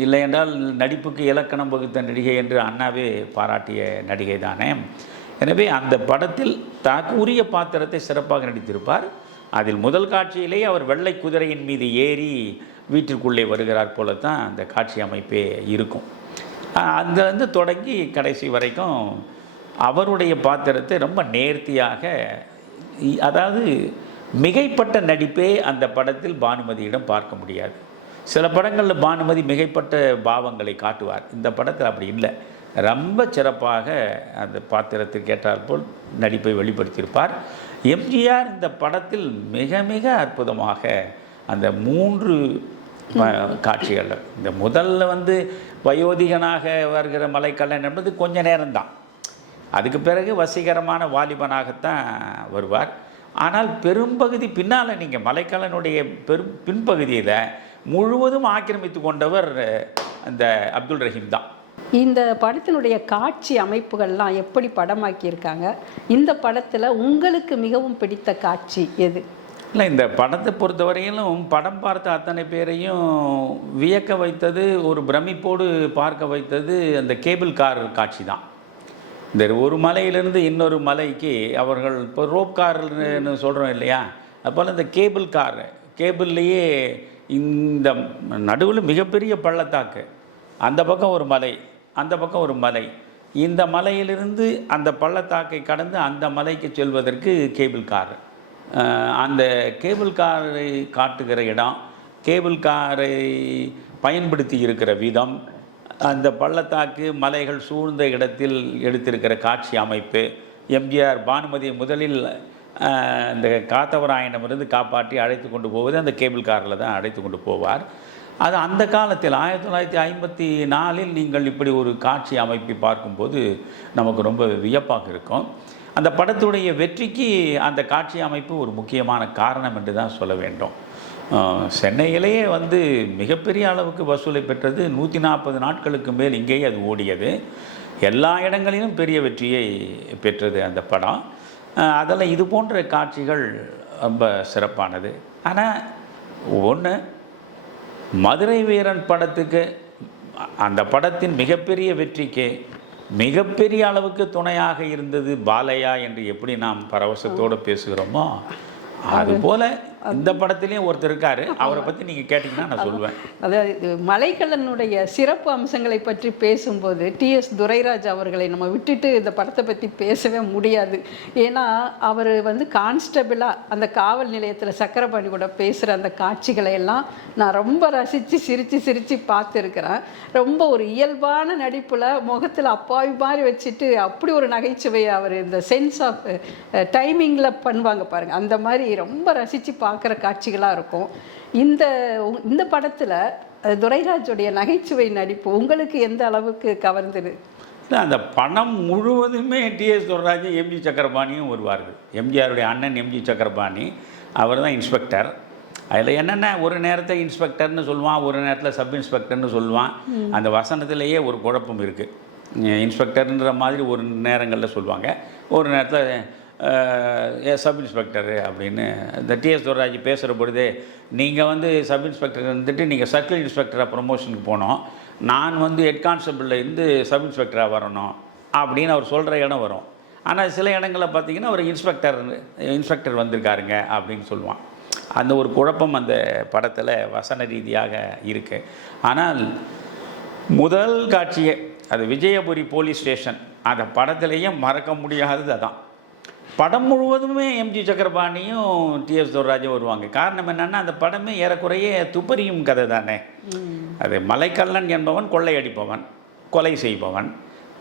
இல்லை என்றால் நடிப்புக்கு இலக்கணம் வகுத்த நடிகை என்று அண்ணாவே பாராட்டிய நடிகை தானே. எனவே அந்த படத்தில் தனக்கு உரிய பாத்திரத்தை சிறப்பாக நடித்திருப்பார். அதில் முதல் காட்சியிலேயே அவர் வெள்ளை குதிரையின் மீது ஏறி வீட்டிற்குள்ளே வருகிறார் போல தான் அந்த காட்சி அமைப்பே இருக்கும். அந்த தொடங்கி கடைசி வரைக்கும் அவருடைய பாத்திரத்தை ரொம்ப நேர்த்தியாக, அதாவது மிகைப்பட்ட நடிப்பே அந்த படத்தில் பானுமதியிடம் பார்க்க முடியாது. சில படங்களில் பானுமதி மிகைப்பட்ட பாவங்களை காட்டுவார். இந்த படத்தில் அப்படி இல்லை. ரொம்ப சிறப்பாக அந்த பாத்திரத்திற்கு ஏற்றால் போல் நடிப்பை வெளிப்படுத்தியிருப்பார். எம்ஜிஆர் இந்த படத்தில் மிக மிக அற்புதமாக அந்த 3 காட்சிகள், இந்த முதல்ல வயோதிகனாக வருகிற மலைக்கல்லன் என்பது கொஞ்ச நேரம்தான். அதுக்கு பிறகு வசீகரமான வாலிபனாகத்தான் வருவார். ஆனால் பெரும்பகுதி பின்னால் நீங்கள் மலைக்கல்லனுடைய பின்பகுதியில் முழுவதும் ஆக்கிரமித்து கொண்டவர் அந்த அப்துல் ரஹீம் தான். இந்த படத்தினுடைய காட்சி அமைப்புகள்லாம் எப்படி படமாக்கியிருக்காங்க? இந்த படத்தில் உங்களுக்கு மிகவும் பிடித்த காட்சி எது? இல்லை, இந்த படத்தை பொறுத்தவரையிலும் படம் பார்த்த அத்தனை பேரையும் வியக்க வைத்தது, ஒரு பிரமிப்போடு பார்க்க வைத்தது அந்த கேபிள் கார் காட்சி தான். இந்த ஒரு மலையிலிருந்து இன்னொரு மலைக்கு அவர்கள் இப்போ ரோப் கார்னு சொல்கிறோம் இல்லையா, அப்போது இந்த கேபிள்லேயே இந்த நடுவில் மிகப்பெரிய பள்ளத்தாக்கு, அந்த பக்கம் ஒரு மலை, அந்த பக்கம் ஒரு மலை, இந்த மலையிலிருந்து அந்த பள்ளத்தாக்கை கடந்து அந்த மலைக்கு செல்வதற்கு கேபிள் கார். அந்த கேபிள் காரை காட்டுகிற இடம், கேபிள் காரை பயன்படுத்தி இருக்கிற விதம், அந்த பள்ளத்தாக்கு மலைகள் சூழ்ந்த இடத்தில் எடுத்திருக்கிற காட்சி அமைப்பு, எம்ஜிஆர் பானுமதியை முதலில் இந்த காத்தவராயனிடமிருந்து காப்பாற்றி அழைத்து கொண்டு போவது அந்த கேபிள் காரில் தான் அழைத்து கொண்டு போவார். அது அந்த காலத்தில் 1954 நீங்கள் இப்படி ஒரு காட்சி அமைப்பை பார்க்கும்போது நமக்கு ரொம்ப வியப்பாக இருக்கும். அந்த படத்துடைய வெற்றிக்கு அந்த காட்சி அமைப்பு ஒரு முக்கியமான காரணம் என்று தான் சொல்ல வேண்டும். சென்னையிலேயே மிகப்பெரிய அளவுக்கு வசூலை பெற்றது. 140 நாட்களுக்கு மேல் இங்கேயே அது ஓடியது. எல்லா இடங்களிலும் பெரிய வெற்றியை பெற்றது அந்த படம். அதில் இது போன்ற காட்சிகள் ரொம்ப சிறப்பானது. ஆனால் ஒன்று, மதுரை வீரன் படத்துக்கு அந்த படத்தின் மிகப்பெரிய வெற்றிக்கு மிகப்பெரிய அளவுக்கு துணையாக இருந்தது பாலையா என்று எப்படி நாம் பரவசத்தோடு பேசுகிறோமோ அதுபோல் இந்த படத்துலேயும் ஒருத்தர் இருக்காரு. அவரை பற்றி நீங்கள் கேட்டிங்கன்னா நான் சொல்லுவேன். அதாவது மலைக்கல்லனுடைய சிறப்பு அம்சங்களை பற்றி பேசும்போது டிஎஸ் துரைராஜ் அவர்களை நம்ம விட்டுட்டு இந்த படத்தை பற்றி பேசவே முடியாது. ஏன்னா அவர் வந்து கான்ஸ்டபிளாக அந்த காவல் நிலையத்தில் சக்கரபாணி கூட பேசுகிற அந்த காட்சிகளை எல்லாம் நான் ரொம்ப ரசித்து சிரித்து பார்த்துருக்கிறேன். ரொம்ப ஒரு இயல்பான நடிப்பில் முகத்தில் அப்பாவி மாதிரி வச்சுட்டு அப்படி ஒரு நகைச்சுவையை அவர் இந்த சென்ஸ் ஆஃப் டைமிங்கில் பண்ணுவாங்க பாருங்கள், அந்த மாதிரி ரொம்ப ரசித்து பார்க்குற காட்சிகளாக இருக்கும். இந்த படத்தில் துரைராஜுடைய நகைச்சுவை நடிப்பு உங்களுக்கு எந்த அளவுக்கு கவர்ந்தது? அந்த படம் முழுவதுமே டிஎஸ் துரைராஜ் எம்ஜி சக்கரபாணியும் வருவார்கள். எம்ஜிஆருடைய அண்ணன் எம்ஜி சக்கரபாணி அவர் தான் இன்ஸ்பெக்டர். அதில் என்னென்ன ஒரு நேரத்தில் இன்ஸ்பெக்டர்னு சொல்லுவான், ஒரு நேரத்தில் சப் இன்ஸ்பெக்டர்னு சொல்லுவான். அந்த வசனத்திலேயே ஒரு குழப்பம் இருக்குது. இன்ஸ்பெக்டர்ன்ற மாதிரி ஒரு நேரங்களில் சொல்லுவாங்க, ஒரு நேரத்தில் சப் இன்ஸ்பெக்டரு அப்படின்னு. இந்த டிஎஸ் துரைராஜ் பேசுகிற பொழுதே நீங்கள் வந்து சப் இன்ஸ்பெக்டர் இருந்துட்டு நீங்கள் சர்க்கிள் இன்ஸ்பெக்டராக ப்ரொமோஷனுக்கு போனோம், நான் வந்து ஹெட் கான்ஸ்டபிளில் இருந்து சப் இன்ஸ்பெக்டராக வரணும் அப்படின்னு அவர் சொல்கிற இடம் வரும். ஆனால் சில இடங்களில் பார்த்தீங்கன்னா அவர் இன்ஸ்பெக்டர் வந்திருக்காருங்க அப்படின்னு சொல்லுவான். அந்த ஒரு குழப்பம் அந்த படத்தில் வசன ரீதியாக இருக்குது. ஆனால் முதல் காட்சியே அது விஜயபுரி போலீஸ் ஸ்டேஷன், அந்த படத்துலேயே மறக்க முடியாதது அதான். படம் முழுவதுமே எம்ஜி சக்கரபாணியும் டிஎஸ் துரைராஜும் வருவாங்க. காரணம் என்னென்னா அந்த படமே ஏறக்குறைய துப்பறியும் கதை தானே. அது மலைக்கல்லன் என்பவன் கொள்ளையடிப்பவன், கொலை செய்பவன்.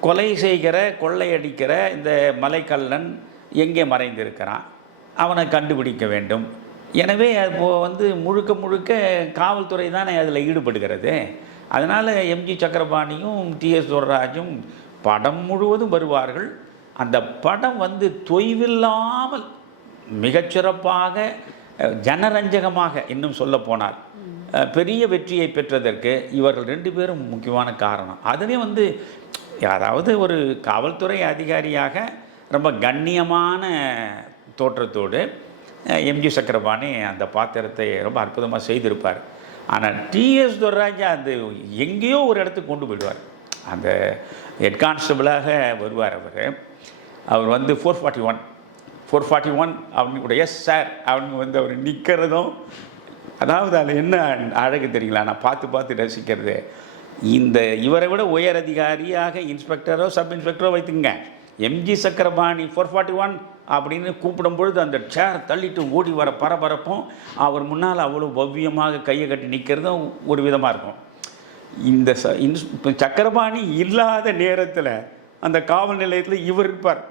கொலை செய்கிற கொள்ளையடிக்கிற இந்த மலைக்கல்லன் எங்கே மறைந்திருக்கிறான், அவனை கண்டுபிடிக்க வேண்டும். எனவே அப்போது வந்து முழுக்க காவல்துறை தானே அதில் ஈடுபடுகிறது. அதனால் எம்ஜி சக்கரபாணியும் டிஎஸ் துரைராஜும் படம் முழுவதும் வருவார்கள். அந்த படம் வந்து தொய்வில்லாமல் மிகச்சிறப்பாக ஜனரஞ்சகமாக, இன்னும் சொல்ல போனால் பெரிய வெற்றியை பெற்றதற்கு இவர்கள் 2 பேரும் முக்கியமான காரணம். அதுலேயும் வந்து யாராவது ஒரு காவல்துறை அதிகாரியாக ரொம்ப கண்ணியமான தோற்றத்தோடு எம்ஜி சக்கரபாணி அந்த பாத்திரத்தை ரொம்ப அற்புதமாக செய்திருப்பார். ஆனால் டிஎஸ் துரைராஜ் அது எங்கேயோ ஒரு இடத்துக்கு கொண்டு போயிடுவார். அந்த ஹெட் கான்ஸ்டபிளாக வருவார். அவர் வந்து 441 அவங்க கூட எஸ் சார் அவங்க வந்து அவர் நிற்கிறதும், அதாவது அதில் என்ன அழகு தெரியுங்களா, நான் பார்த்து ரசிக்கிறது. இந்த இவரை விட உயர் அதிகாரியாக இன்ஸ்பெக்டரோ சப் இன்ஸ்பெக்டரோ வைத்துங்க, எம்ஜி சக்கரபாணி 441 அப்படின்னு கூப்பிடும் பொழுது அந்த சேர் தள்ளிட்டு ஓடி வர பரபரப்பும், அவர் முன்னால் அவ்வளோ பவ்யமாக கையை கட்டி நிற்கிறதும் ஒரு விதமாக இருக்கும். இந்த சக்கரபாணி இல்லாத நேரத்தில் அந்த காவல் நிலையத்தில் இவர் இருப்பார்.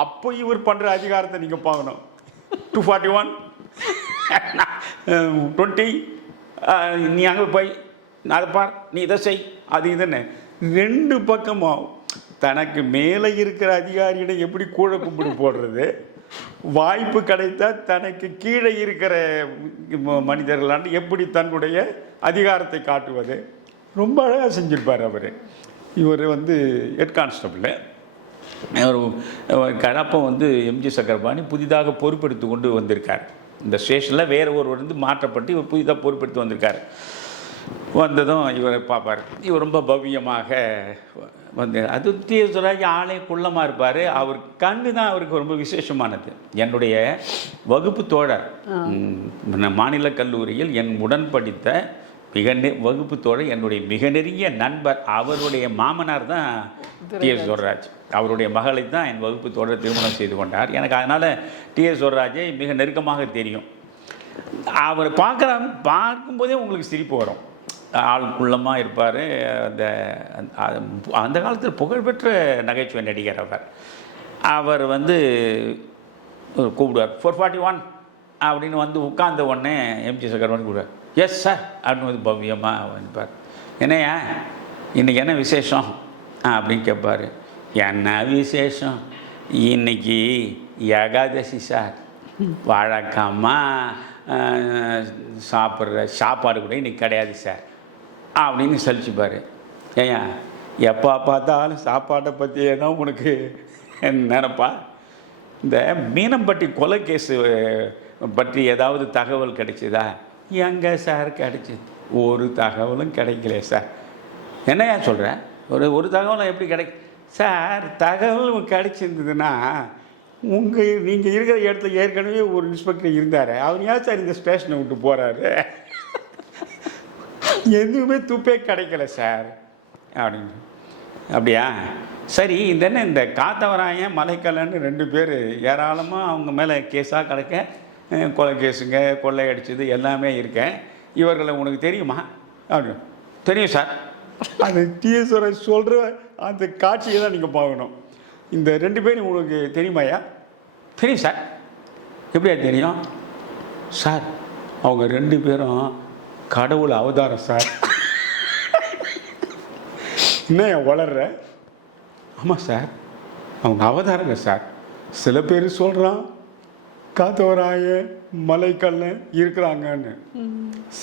அப்போ இவர் பண்ணுற அதிகாரத்தை நீங்கள் பார்க்கணும். 241 20 நீ அங்கே போய் அதை பார், நீ இதை செய், அது இதுன்னு 2 பக்கமும் தனக்கு மேலே இருக்கிற அதிகாரியிடம் எப்படி கூழ கும்பிடு போடுறது, வாய்ப்பு கிடைத்தால் தனக்கு கீழே இருக்கிற மனிதர்களாண்டு எப்படி தன்னுடைய அதிகாரத்தை காட்டுவது ரொம்ப அழகாக செஞ்சிருப்பார் அவர். இவர் வந்து ஹெட் கான்ஸ்டபிள். ஒரு கலப்பம் வந்து எம்ஜி சக்கரபாணி புதிதாக பொறுப்பெடுத்து கொண்டு வந்திருக்கார். இந்த ஸ்டேஷனில் வேறு ஒருவர் வந்து மாற்றப்பட்டு இவர் புதிதாக பொறுப்பெடுத்து வந்திருக்கார். வந்ததும் இவரை பார்ப்பார். இவர் ரொம்ப பவ்யமாக வந்து, அது டிஎஸ் துரைராஜ் ஆளே குள்ளமாக இருப்பார். அவர் கண்ணு தான் அவருக்கு ரொம்ப விசேஷமானது. என்னுடைய வகுப்பு தோழர், மாநில கல்லூரியில் என் உடன் படித்த வகுப்பு தோழர், என்னுடைய மிக நெருங்கிய நண்பர், அவருடைய மாமனார் தான் டிஎஸ் துரைராஜ். அவருடைய மகளை தான் என் வகுப்பு தோழர் திருமணம் செய்து கொண்டார். எனக்கு அதனால் டிஎஸ் துரைராஜை மிக நெருக்கமாக தெரியும். அவர் பார்க்கும்போதே உங்களுக்கு சிரிப்பு வரும். ஆள் குள்ளமாக இருப்பார். அந்த காலத்தில் புகழ்பெற்ற நகைச்சுவை நடிகர் அவர் வந்து கூப்பிடுவார். 441 அப்படின்னு வந்து உட்கார்ந்த உடனே எம்ஜி சக்கரபாணி கூப்பிடுவார். எஸ் சார் அப்படின்னு வந்து பவ்யமாக வந்துப்பார். என்னையா இன்றைக்கி என்ன விசேஷம் அப்படின்னு கேட்பார். என்ன விசேஷம், இன்னைக்கு ஏகாதசி சார், வழக்கமாக சாப்பிட்ற சாப்பாடு கூட இன்றைக்கி கிடையாது சார் அப்படின்னு சலிச்சுப்பார். ஏயா எப்போ பார்த்தாலும் சாப்பாட்டை பற்றியே தான் உனக்கு நினப்பா? இந்த மீனம்பட்டி கொலை கேஸு பற்றி ஏதாவது தகவல் கிடைச்சிதா? எங்கே சார் கிடைச்சிது? ஒரு தகவலும் கிடைக்கல சார். என்னையா சொல்கிற? ஒரு தகவலை எப்படி கிடைக்கும் சார்? தகவல் கிடைச்சிருந்ததுன்னா நீங்கள் இருக்கிற இடத்துல ஏற்கனவே ஒரு இன்ஸ்பெக்டர் இருந்தார். அவர் ஏன் சார் இந்த ஸ்டேஷனை விட்டு போகிறாரு? எதுவுமே துப்பே கிடைக்கல சார் அப்படின்னு. அப்படியா? சரி, இந்த காத்தவராயன் மலைக்கல்லன்னு 2 பேர் ஏராளமாக அவங்க மேலே கேஸாக கிடக்க, கொலை கேஸுங்க, கொள்ளை அடிச்சது எல்லாமே இருக்கேன். இவர்களை உனக்கு தெரியுமா? அப்படின்னு. தெரியும் சார். அந்த டிஎஸ்வரை சொல்கிற அந்த காட்சியை தான் நீங்கள் பார்க்கணும். இந்த 2 பேரும் உங்களுக்கு தெரியுமாயா? தெரியும் சார். எப்படியா தெரியும் சார்? அவங்க 2 பேரும் கடவுள் அவதாரம் சார். என்ன வளர்ற? ஆமாம் சார், அவங்க அவதாரங்க சார். சில பேர் சொல்கிறான் காத்தவராயன் மலைக்கல்லன் இருக்கிறாங்கன்னு,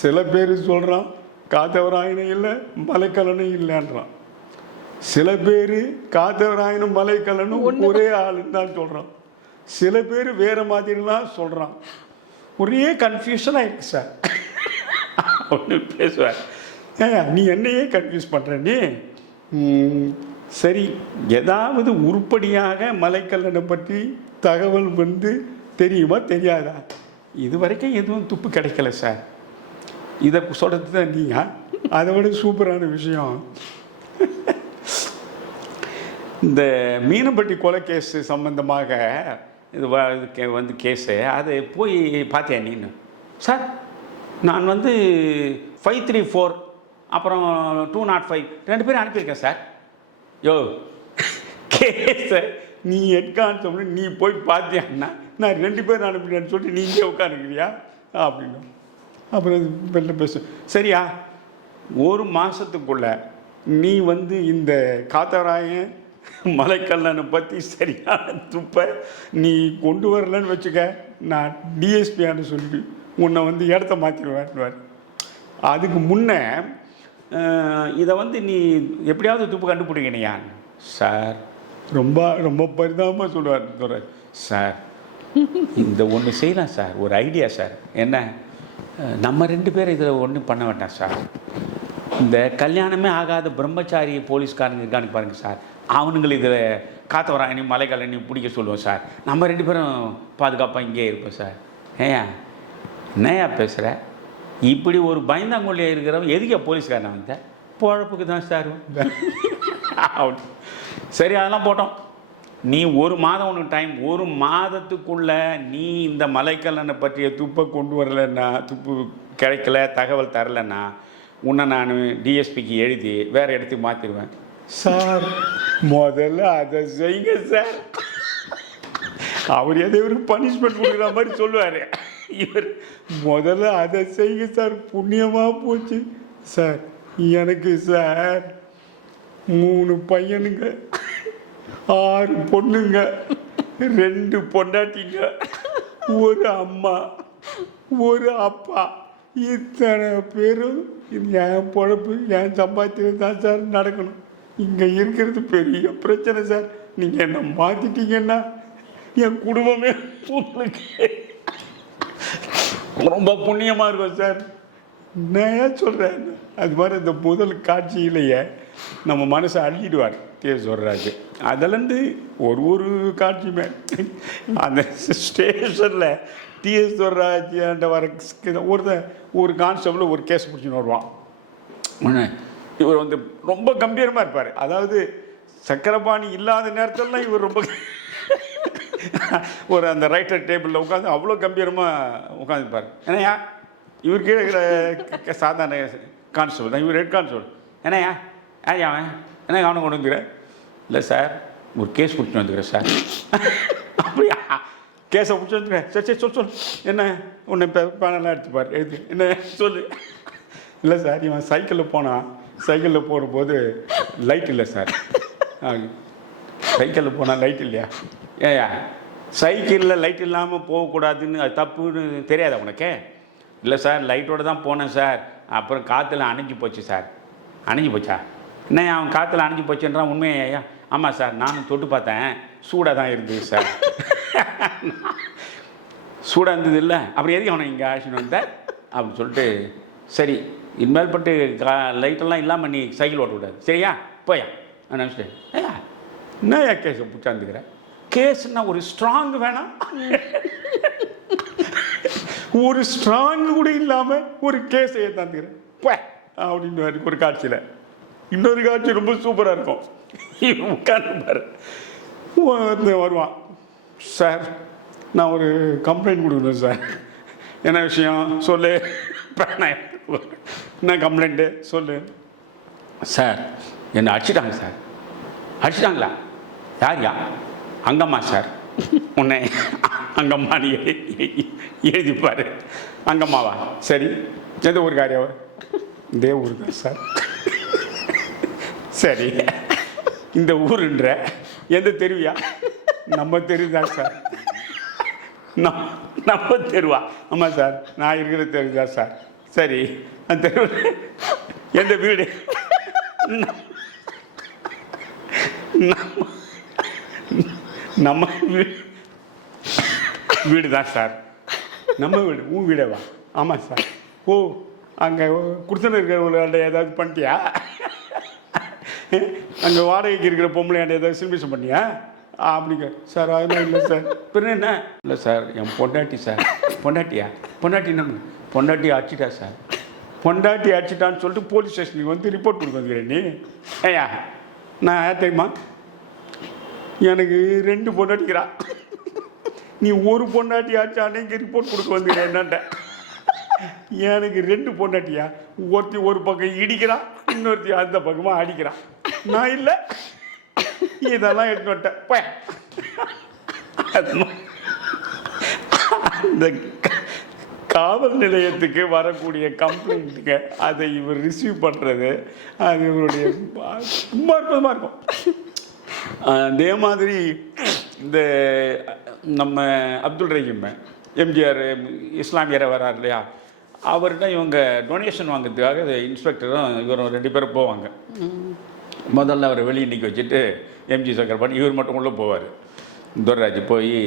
சில பேர் சொல்கிறான் காத்தவராயனும் இல்லை மலைக்கல்லனும் இல்லைன்றான், சில பேர் காத்தவராயனும் மலைக்கல்லனும் ஒரே ஆளுன்னு தான் சொல்கிறான், சில பேர் வேறு மாதிரிலாம் சொல்கிறான். ஒரே கன்ஃபியூஷன் ஆகிருக்கு சார். ஒன்று பேசுவார். நீ என்னையே கன்ஃபியூஸ் பண்ணுற நீ? சரி, ஏதாவது உருப்படியாக மலைக்கல்லனை பற்றி தகவல் தெரியுமா தெரியாதா? இது வரைக்கும் எதுவும் துப்பு கிடைக்கல சார். இதை சொல்கிறது தான் நீங்கள். அதை விட சூப்பரான விஷயம், இந்த மீனம்பட்டி கொலை கேஸு சம்பந்தமாக இது கேஸு அது போய் பார்த்தியா நீன்னு? சார், நான் 534 அப்புறம் 205 2 பேரும் அனுப்பியிருக்கேன் சார். யோ, கேஸை நீ எட்கான்னு நீ போய் பார்த்தியான்னா நான் 2 பேர் அனுப்பிட்டேன்னு சொல்லிட்டு நீங்கள் உட்காந்துக்கிறியா அப்படின்னு. அப்புறம் வெளில பேச. சரியா, 1 மாதத்துக்குள்ள நீ இந்த காத்தவராயன் மலைக்கல்லனை பற்றி சரியான துப்பை நீ கொண்டு வரலன்னு வச்சுக்க, நான் டிஎஸ்பியான்னு சொல்லிட்டு உன்னை இடத்த மாற்றிடுவேன். அதுக்கு முன்னே இதை நீ எப்படியாவது துப்பு கண்டுபிடிக்கணையா? சார், ரொம்ப ரொம்ப பரிதாபமாக சொல்லுவார் சார். இந்த ஒன்று செய்யலாம் சார், ஒரு ஐடியா சார். என்ன? நம்ம 2 பேர் இதில் ஒன்றும் பண்ண வேண்டாம் சார். இந்த கல்யாணமே ஆகாத பிரம்மச்சாரி போலீஸ்காரங்க இருக்கான்னு பாருங்கள் சார், அவனுங்களை இதில் காத்தவராயனையும் மலைக்கல்லனையும் பிடிக்க சொல்லுவோம் சார். நம்ம 2 பேரும் பாதுகாப்பாக இங்கே இருப்போம் சார். என்னையா பேசுகிற? இப்படி ஒரு பயந்தாங்கொல்லியாக இருக்கிறவன் எதுக்கே போலீஸ்காரன் பொழப்புக்கு தான் சார். சரி, அதெல்லாம் போட்டோம். நீ 1 மாதம் உனக்கு டைம். 1 மாதத்துக்குள்ளே நீ இந்த மலைக்கல்லனை பற்றிய துப்பை கொண்டு வரலைன்னா, துப்பு கிடைக்கல, தகவல் தரலைன்னா உன்னை நான் டிஎஸ்பிக்கு எழுதி வேறு இடத்துக்கு மாற்றிடுவேன் சார். முதல்ல அதை செய்யுங்க சார். அவர் எதை இவருக்கு பனிஷ்மெண்ட் கொடுக்குற மாதிரி சொல்லுவார். இவர் முதல்ல அதை செய்யுங்க சார், புண்ணியமாக போச்சு சார். எனக்கு சார் 3 பையனுங்க, 6 பொண்ணுங்க, 2 பொண்டாட்டிங்க, 1 அம்மா, 1 அப்பா. இத்தனை பேரும் என் பொழப்பு, என் சம்பாத்தியம் தான் சார் நடக்கணும். இங்கே இருக்கிறது பெரிய பிரச்சனை சார். நீங்கள் என்ன மாற்றிட்டீங்கன்னா என் குடும்பமே உங்களுக்கு ரொம்ப புண்ணியமாக இருக்கும் சார். நான் சொல்கிறேன். அது மாதிரி இந்த முதல் காட்சியிலேயே நம்ம மனசை அள்ளிடுவார் டிஎஸ் வரராஜ். அதிலேருந்து ஒரு காட்சியுமே அந்த ஸ்டேஷனில் டிஎஸ் வரராஜ் வர ஒரு கான்ஸ்டபிள் ஒரு கேஸ் பிடிச்சின்னு வருவான். இவர் ரொம்ப கம்பீரமாக இருப்பார். அதாவது சக்கரபாணி இல்லாத நேரத்திலலாம் இவர் ரொம்ப ஒரு அந்த ரைட்டர் டேபிளில் உட்காந்து அவ்வளோ கம்பீரமாக உட்காந்துருப்பார். ஏன்னா இவர் கீழே இருக்கிற சாதாரண கான்ஸ்டபிள் தான், இவர் ஹெட் கான்ஸ்டபிள். என்னையா அவன் என்ன அவனை கொண்டு வந்துக்கிறேன்? இல்லை சார், ஒரு கேஸ் பிடிச்சிட்டு வந்துக்கிறேன் சார். அப்படியா? கேஸை பிடிச்சி வந்துக்கிறேன். சரி சொல் என்ன உன்னை பேனெல்லாம் எடுத்துப்பார் எழுது என்ன சொல்லு. இல்லை சார், இவன் சைக்கிளில் போனான், சைக்கிளில் போகும்போது லைட் இல்லை சார். சைக்கிளில் போனால் லைட் இல்லையா? ஏயா, சைக்கிளில் லைட் இல்லாமல் போகக்கூடாதுன்னு அது தப்புன்னு தெரியாதா உனக்கு? இல்லை சார், லைட்டோடு தான் போனேன் சார், அப்புறம் காற்றுல அணைஞ்சி போச்சு சார். அணைஞ்சி போச்சா? என்ன அவன் காற்றுல அணைஞ்சி போச்சுன்றான். உண்மையா? ஆமாம் சார், நானும் தொட்டு பார்த்தேன், சூடாக தான் இருந்தது சார். சூடாக இருந்தது இல்லை, அப்புறம் எதுக்கு அவனை இங்கே ஆக்ஷன் வந்த அப்படின்னு சொல்லிட்டு சரி இனிமேல் பட்டு லைட்டெல்லாம் இல்லாமல் நீ சைக்கிள் ஓட்டக்கூடாது சரியா போயா நான் நினச்சிட்டேன் ஐயா என்னையா கேஸை பிடிச்சாந்துக்கிறேன் கேஸ்னா ஒரு ஸ்ட்ராங் வேணாம் ஒரு ஸ்ட்ராங் கூட இல்லாமல் ஒரு கேஸை ஏற்றாந்துக்கிறேன் போ அப்படின்னு ஒரு காட்சியில் இன்னொரு காட்சி ரொம்ப சூப்பராக இருக்கும் உட்காந்து பாரு வருவான் சார் நான் ஒரு கம்ப்ளைண்ட் கொடுக்கணும் சார் என்ன விஷயம் சொல்லு என்ன கம்ப்ளைண்ட்டு சொல்லு சார் என்னை அடிச்சிட்டாங்க சார் அடிச்சிட்டாங்களா யார்யா அங்கம்மா சார் உன்னை அங்கம்மா நீ எழுதிப்பார் அங்கம்மாவா சரி எந்த ஊர் காரியாவா இதே ஊர் தான் சார் சரி இந்த ஊருன்ற எந்த தெருவியா நம்ம தெரு தான் சார் நம்ம தெருவா ஆமாம் சார் நான் இருக்கிற தெரு தான் சார் சரி அந்த தெரு எந்த வீடு நம்ம வீடு தான் சார் நம்ம வீடு உன் வீடேவா ஆமாம் சார் ஓ அங்கே குடிசனை இருக்கிறவங்கள ஏதாவது பண்ணிட்டியா அங்கே வாடகைக்கு இருக்கிற பொம்பளையாண்ட ஏதாவது சில்மிஷம் பண்ணியா அப்படிங்க சார் அதெல்லாம் இல்லை சார் பின்ன என்ன இல்லை சார் என் பொண்டாட்டி சார் பொண்டாட்டியா பொண்டாட்டி நம்ம பொண்டாட்டி அடிச்சிட்டா சார் பொண்டாட்டி அடிச்சிட்டான்னு சொல்லிட்டு போலீஸ் ஸ்டேஷனுக்கு வந்து ரிப்போர்ட் கொடுக்க வந்துக்கிறேன் நீ ஏயா நான் தெரியுமா எனக்கு 2 பொண்டாட்டிக்கிறா நீ ஒரு பொண்டாட்டி ஆச்சானே இங்கே ரிப்போர்ட் கொடுக்க வந்துக்கிறேன் என்னண்ட எனக்கு 2 பொண்டாட்டியா ஒருத்தி ஒரு பக்கம் இடிக்கிறான் இன்னொருத்தி அந்த பக்கமாக அடிக்கிறான் நான் இல்லை இதெல்லாம் எடுத்து விட்டேன் அந்த காவல் நிலையத்துக்கு வரக்கூடிய கம்ப்ளைண்ட்டுங்க அதை இவர் ரிசீவ் பண்ணுறது அது இவருடைய ரொம்ப அற்புதமாக இருக்கும். அதே மாதிரி இந்த நம்ம அப்துல் ரஹீம் எம்ஜிஆர் இஸ்லாமியரை வரார் இல்லையா அவர்கிட்ட இவங்க டொனேஷன் வாங்கிறதுக்காக இன்ஸ்பெக்டரும் இவரும் 2 பேரும் போவாங்க. முதல்ல அவரை வெளியே நிற்க வச்சுட்டு எம்ஜி சக்கரபாணி இவர் மட்டும் உள்ளே போவார். துரைராஜ் போய்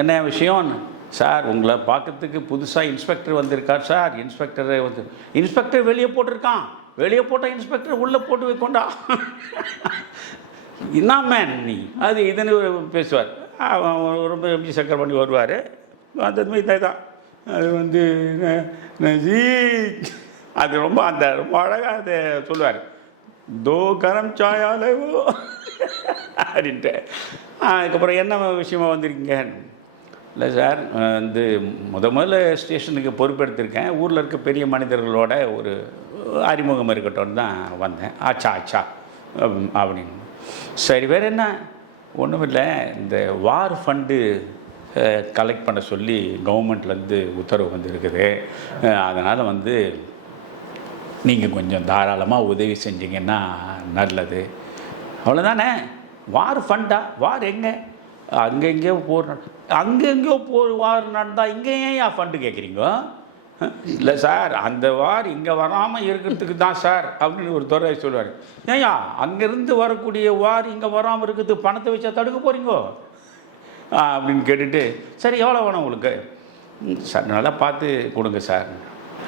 என்ன விஷயம் சார் உங்களை பார்க்கறதுக்கு புதுசாக இன்ஸ்பெக்டர் வந்திருக்கார் சார் இன்ஸ்பெக்டர் வெளியே போட்டிருக்கான் வெளியே போட்ட இன்ஸ்பெக்டர் உள்ளே போட்டு வைக்கொண்டா என்ன மேன் நீ அது இதுன்னு பேசுவார். ரொம்ப எம்ஜி சக்கரபாணி வருவார் அந்த மாதிரி தான் அது அது ரொம்ப ரொம்ப அழகாக அதை சொல்லுவார் தோ கரம் சாயாலவோ அப்படின்ட்டு. அதுக்கப்புறம் என்ன விஷயமா வந்திருக்கீங்க இல்லை சார் முதல்ல ஸ்டேஷனுக்கு பொறுப்பெடுத்திருக்கேன் ஊரில் இருக்க பெரிய மனிதர்களோட ஒரு அறிமுகம் இருக்கட்டும் தான் வந்தேன். ஆச்சா அப்படின்னு சரி வேறு என்ன ஒன்றும் இல்லை இந்த வார் ஃபண்டு கலெக்ட் பண்ண சொல்லி கவர்மெண்ட்லேருந்து உத்தரவு வந்து இருக்குது அதனால் நீங்கள் கொஞ்சம் தாராளமாக உதவி செஞ்சீங்கன்னா நல்லது அவ்வளோதானே. வார் ஃபண்டா வார் எங்கே அங்கெங்கேயோ அங்கெங்கேயோ வார் நடந்தால் இங்கே ஏன் ஃபண்டு கேட்குறீங்க இல்லை சார் அந்த வார் இங்கே வராமல் இருக்கிறதுக்கு தான் சார் அப்படின்னு ஒரு துறை சொல்லுவார். ஏயா அங்கேருந்து வரக்கூடிய வார் இங்கே வராமல் இருக்கிறதுக்கு பணத்தை வச்சா தடுக்க போகிறீங்கோ அப்படின்னு கேட்டுட்டு சரி எவ்வளோ வேணும் உங்களுக்கு சார் நல்லா பார்த்து கொடுங்க சார்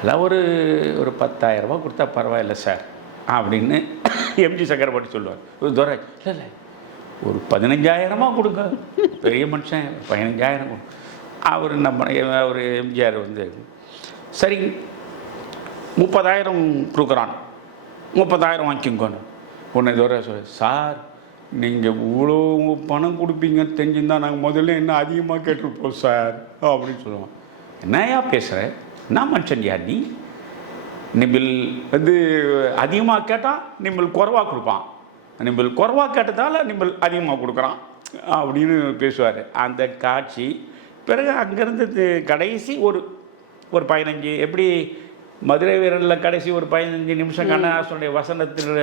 எல்லாம் ஒரு 10,000 ரூபா கொடுத்தா பரவாயில்லை சார் அப்படின்னு எம்ஜி சக்கரபாணி சொல்லுவார். ஒரு துரை இல்லை ஒரு 15,000 கொடுங்க பெரிய மனுஷன் 15,000 கொடுங்க. அவர் எம்ஜிஆர் சரி 30,000 கொடுக்குறான் 30,000 வாங்கிக்கோங்க. உன்னை துரை சார் நீங்கள் இவ்வளோ பணம் கொடுப்பீங்கன்னு தெரிஞ்சுருந்தா நாங்கள் முதல்ல என்ன அதிகமாக கேட்டிருப்போம் சார் அப்படின்னு சொல்லுவோம். என்னையா பேசுகிற நான் மனுஷன் யார் நீ நிம்பிள் அதிகமாக கேட்டால் நிம்பிள் குறைவாக கொடுப்பான் நிம்பிள் குறைவாக கேட்டதால் நிம்பிள் அதிகமாக கொடுக்குறான் அப்படின்னு பேசுவார். அந்த காட்சி பிறகு அங்கேருந்து கடைசி ஒரு 15 எப்படி மதுரை வீரனில் கடைசி ஒரு 15 நிமிஷம் கண்ணதாசனுடைய வசனத்தில்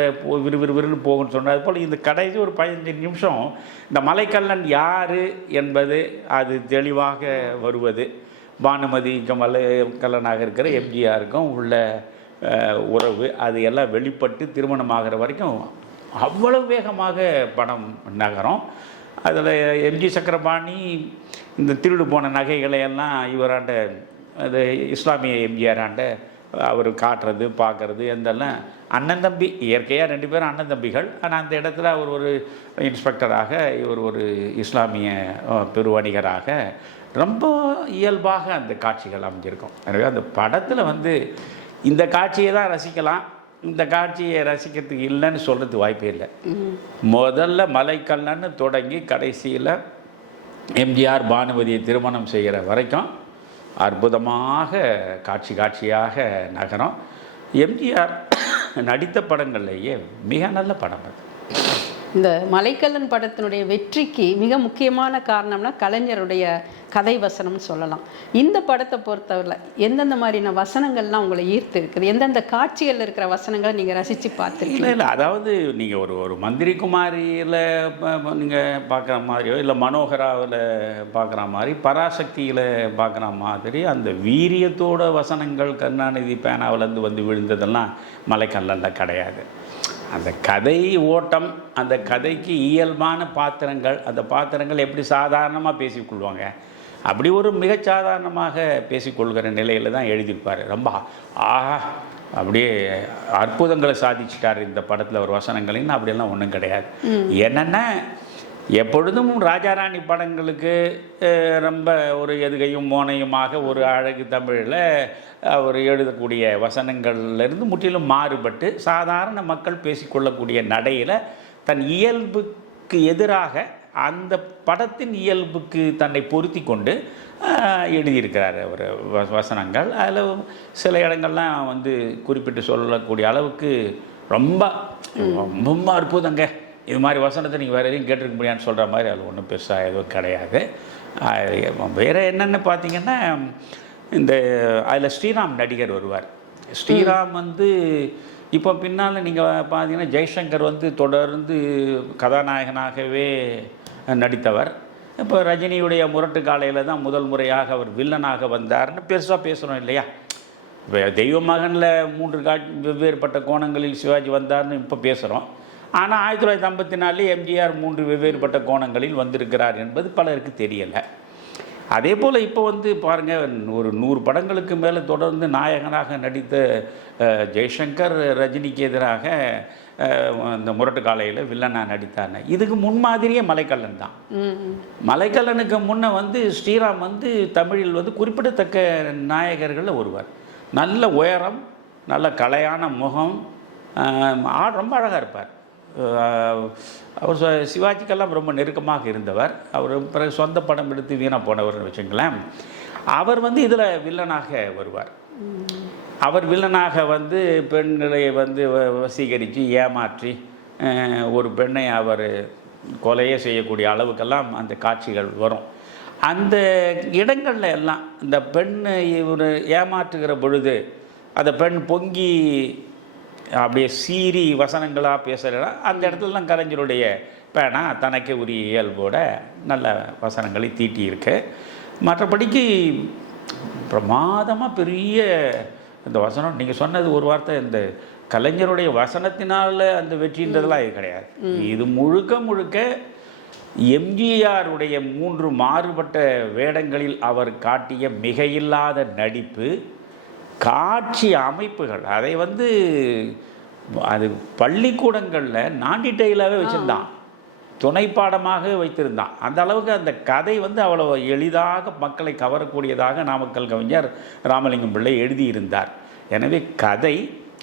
விறுவிறுன்னு போகும்னு சொன்னார். அது போல் இந்த கடைசி ஒரு 15 நிமிஷம் இந்த மலைக்கல்லன் யார் என்பது அது தெளிவாக வருவது. பானுமதி மலைக்கல்லனாக இருக்கிற எம்ஜிஆருக்கும் உள்ள உறவு அது எல்லாம் வெளிப்பட்டு திருமணம் ஆகிற வரைக்கும் அவ்வளவு வேகமாக படம் நகரும். அதில் எம்ஜி சக்கரபாணி இந்த திருடு போன நகைகளை எல்லாம் இவராண்ட அது இஸ்லாமிய எம்ஜிஆராண்ட அவர் காட்டுறது பார்க்குறது இதெல்லாம் அண்ணன் தம்பி, இயற்கையாக 2 பேரும் அண்ணன் தம்பிகள். ஆனால் அந்த இடத்துல அவர் ஒரு இன்ஸ்பெக்டராக, இவர் ஒரு இஸ்லாமிய பெருவணிகராக ரொம்ப இயல்பாக அந்த காட்சிகள் அமைஞ்சிருக்கும். எனவே அந்த படத்தில் வந்து இந்த காட்சியை தான் ரசிக்கலாம், இந்த காட்சியை ரசிக்கிறதுக்கு இல்லைன்னு சொல்கிறதுக்கு வாய்ப்பே இல்லை. முதல்ல மலைக்கல்லன்னு தொடங்கி கடைசியில் எம்ஜிஆர் பானுமதியை திருமணம் செய்கிற வரைக்கும் அற்புதமாக காட்சியாக நகரம். எம்ஜிஆர் நடித்த படங்கள்லேயே மிக நல்ல படம் அது. இந்த மலைக்கல்லன் படத்தினுடைய வெற்றிக்கு மிக முக்கியமான காரணம்னா கலைஞருடைய கதை வசனம்னு சொல்லலாம். இந்த படத்தை பொறுத்தவரையில் எந்தெந்த மாதிரியான வசனங்கள்லாம் உங்களை ஈர்த்து இருக்குது, எந்தெந்த காட்சிகளில் இருக்கிற வசனங்களை நீங்கள் ரசித்து பார்த்துருக்கீங்க? இல்லை, அதாவது நீங்கள் ஒரு மந்திரி குமாரியில் நீங்கள் பார்க்குற மாதிரியோ, இல்லை மனோகராவில் பார்க்குற மாதிரி, பராசக்தியில் பார்க்குற மாதிரி அந்த வீரியத்தோட வசனங்கள் கருணாநிதி பேனாவிலேருந்து வந்து விழுந்ததெல்லாம் மலைக்கல்லனில் கிடையாது. அந்த கதை ஓட்டம், அந்த கதைக்கு இயல்பான பாத்திரங்கள், அந்த பாத்திரங்கள் எப்படி சாதாரணமாக பேசிக்கொள்வாங்க, அப்படி ஒரு மிகச்சாதாரணமாக பேசிக்கொள்கிற நிலையில் தான் எழுதியிருப்பார். ரொம்ப அப்படியே அற்புதங்களை சாதிச்சிட்டார் இந்த படத்தில் ஒரு வசனங்களின்னு. அப்படியெல்லாம் ஒன்றும் கிடையாது. என்னென்னா எப்பொழுதும் ராஜாராணி படங்களுக்கு ரொம்ப ஒரு எதுகையும் மோனையுமாக ஒரு அழகு தமிழில் அவர் எழுதக்கூடிய வசனங்கள்லேருந்து முற்றிலும் மாறுபட்டு சாதாரண மக்கள் பேசிக்கொள்ளக்கூடிய நடையில் தன் இயல்புக்கு எதிராக அந்த படத்தின் இயல்புக்கு தன்னை பொருத்தி கொண்டு எழுதியிருக்கிறார் அவர் வசனங்கள். அதில் சில இடங்கள்லாம் வந்து குறிப்பிட்டு சொல்லக்கூடிய அளவுக்கு ரொம்ப ரொம்ப அற்புதங்க, இது மாதிரி வசனத்தை நீங்கள் வேறு எதையும் கேட்டிருக்க முடியான்னு சொல்கிற மாதிரி அதில் ஒன்றும் பெருசாக எதுவும் கிடையாது. வேறு என்னென்னு பார்த்தீங்கன்னா, இந்த அதில் ஸ்ரீராம் நடிகர் வருவார். ஸ்ரீராம் வந்து இப்போ பின்னால் நீங்கள் பார்த்தீங்கன்னா ஜெய்சங்கர் வந்து தொடர்ந்து கதாநாயகனாகவே நடித்தவர். இப்போ ரஜினியுடைய முரட்டு காலையில் தான் முதல் முறையாக அவர் வில்லனாக வந்தார்னு பெருசாக பேசுகிறோம் இல்லையா? இப்போ தெய்வ மகனில் 3 வெவ்வேறுபட்ட கோணங்களில் சிவாஜி வந்தார்னு இப்போ பேசுகிறோம். ஆனால் 1954 எம்ஜிஆர் 3 வெவ்வேறுபட்ட கோணங்களில் வந்திருக்கிறார் என்பது பலருக்கு தெரியலை. அதே போல் இப்போ வந்து பாருங்கள், ஒரு 100 படங்களுக்கு மேலே தொடர்ந்து நாயகனாக நடித்த ஜெய்சங்கர் ரஜினிக்கு எதிராக இந்த முரட்டு காலையில் வில்லனாக நடித்தார். இதுக்கு முன்மாதிரியே மலைக்கல்லன் தான். மலைக்கல்லனுக்கு முன்னே வந்து ஸ்ரீராம் வந்து தமிழில் வந்து குறிப்பிடத்தக்க நாயகர்களில் ஒருவர். நல்ல உயரம், நல்ல கலையான முகம், ரொம்ப அழகாக இருப்பார். அவர் சிவாஜிக்கெல்லாம் ரொம்ப நெருக்கமாக இருந்தவர். அவர் பிறகு சொந்த படம் எடுத்து வீணாக போனவர்னு வச்சுங்களேன். அவர் வந்து இதில் வில்லனாக வருவார். அவர் வில்லனாக வந்து பெண்களை வந்து வசீகரித்து ஏமாற்றி ஒரு பெண்ணை அவர் கொலையே செய்யக்கூடிய அளவுக்கெல்லாம் அந்த காட்சிகள் வரும். அந்த இடங்களில் எல்லாம் இந்த பெண் இவர் ஏமாற்றுகிற பொழுது அந்த பெண் பொங்கி அப்படியே சீறி வசனங்களாக பேசுகிறா, அந்த இடத்துலலாம் கலைஞருடைய பேனா தனக்கு உரிய இயல்போட நல்ல வசனங்களை தீட்டியிருக்கு. மற்றபடிக்கு பிரமாதமாக பெரிய இந்த வசனம் நீங்கள் சொன்னது ஒரு வார்த்தை, இந்த கலைஞருடைய வசனத்தினால் அந்த வெற்றின்றதெல்லாம் இது கிடையாது. இது முழுக்க எம்ஜிஆருடைய 3 மாறுபட்ட வேடங்களில் அவர் காட்டிய மிகையில்லாத நடிப்பு, காட்சி அமைப்புகள். அதை வந்து அது பள்ளிக்கூடங்களில் நாண்டிட்டையிலாகவே வச்சுருந்தான், துணைப்பாடமாக வைத்திருந்தான். அந்த அளவுக்கு அந்த கதை வந்து அவ்வளோ எளிதாக மக்களை கவரக்கூடியதாக நாமக்கல் கவிஞர் ராமலிங்கம் பிள்ளை எழுதியிருந்தார். எனவே கதை,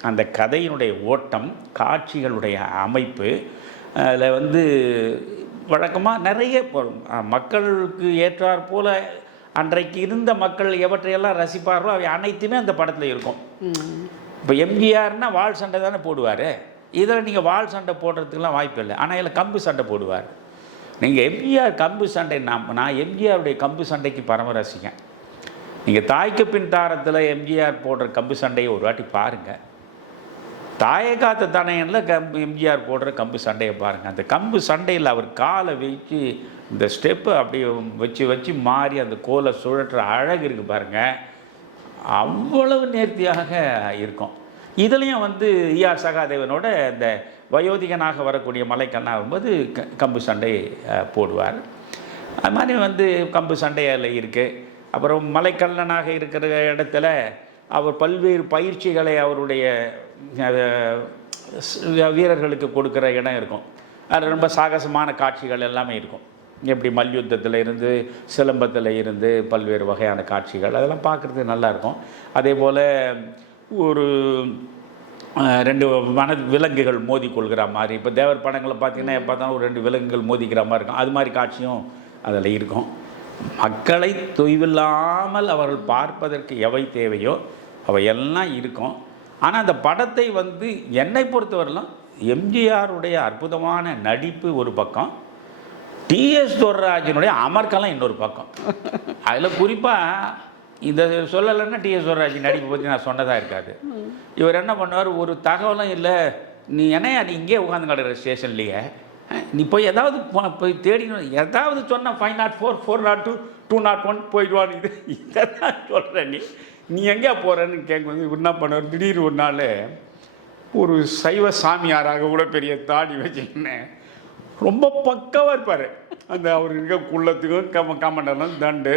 அந்த கதையினுடைய ஓட்டம், காட்சிகளுடைய அமைப்பு, அதில் வந்து வழக்கமாக நிறைய மக்களுக்கு ஏற்றாற் போல அன்றைக்கு இருந்த மக்கள் எவற்றையெல்லாம் ரசிப்பார்களோ அவை அனைத்துமே அந்த படத்தில் இருக்கும். இப்போ எம்ஜிஆர்னால் வாள் சண்டை தானே போடுவார். இதில் நீங்கள் வாள் சண்டை போடுறதுக்கெலாம் வாய்ப்பு இல்லை. ஆனால் இதில் கம்பு சண்டை போடுவார். நீங்கள் எம்ஜிஆர் கம்பு சண்டை, நான் எம்ஜிஆருடைய கம்பு சண்டைக்கு பரம ரசிகன். நீங்கள் தாய்க்கு பின் தாரத்தில் எம்ஜிஆர் போடுற கம்பு சண்டையை ஒரு வாட்டி பாருங்கள். தாயை காத்த தனையனில் எம்ஜிஆர் போடுற கம்பு சண்டையை பாருங்கள். அந்த கம்பு சண்டையில் அவர் காலை வச்சு இந்த ஸ்டெப்பு அப்படியே வச்சு மாறி அந்த கோலை சுழற்ற அழகு இருக்குது பாருங்கள், அவ்வளவு நேர்த்தியாக இருக்கும். இதுலேயும் வந்து ஈஆர் சகாதேவனோட இந்த வயோதிகனாக வரக்கூடிய மலைக்கண்ணா வரும்போது கம்பு சண்டை போடுவார். அது மாதிரி வந்து கம்பு சண்டையில் இருக்குது. அப்புறம் மலைக்கல்லனாக இருக்கிற இடத்துல அவர் பல்வேறு பயிற்சிகளை அவருடைய வீரர்களுக்கு கொடுக்குற இடம் இருக்கும். அது ரொம்ப சாகசமான காட்சிகள் எல்லாமே இருக்கும். எப்படி மல்யுத்தத்தில் இருந்து சிலம்பத்தில் இருந்து பல்வேறு வகையான காட்சிகள் அதெல்லாம் பார்க்குறதுக்கு நல்லாயிருக்கும். அதே போல் ஒரு 2 விலங்குகள் மோதி கொள்கிற மாதிரி, இப்போ தேவர் படங்களை பார்த்தீங்கன்னா பார்த்தாலும் ஒரு 2 விலங்குகள் மோதிக்கிற மாதிரி இருக்கும். அது மாதிரி காட்சியும் அதில் இருக்கும். மக்களை தொய்வில்லாமல் அவர்கள் பார்ப்பதற்கு எவை தேவையோ அவையெல்லாம் இருக்கும். ஆனால் அந்த படத்தை வந்து என்னை பொறுத்தவரையிலும் எம்ஜிஆருடைய அற்புதமான நடிப்பு ஒரு பக்கம், டிஎஸ் துரைராஜனுடைய அமர்க்கலம் இன்னொரு பக்கம். அதில் குறிப்பாக இந்த சொல்லலைன்னா டிஎஸ் துரைராஜன் நடிப்பை பற்றி நான் சொன்னதாக இருக்காது. இவர் என்ன பண்ணுவார், ஒரு தகவலும் இல்லை, நீ என்னையா நீ இங்கே உட்காந்து கிடக்கிற ஸ்டேஷன்லேயே, நீ போய் ஏதாவது போய் தேடினு ஏதாவது சொன்ன 504 402 201 போயிடுவான்னு இதை தான் சொல்கிறேன். நீ எங்கே போகிறேன்னு கேட்கும்போது இவர் என்ன பண்ணுவார், திடீர் ஒரு நாள் ஒரு சைவ சாமியாராக கூட பெரிய தாடி வச்சுக்கினேன் ரொம்ப பக்கவாக இருப்பார். அந்த அவர் இருக்க குள்ளத்துக்கும் கமண்டலம் தண்டு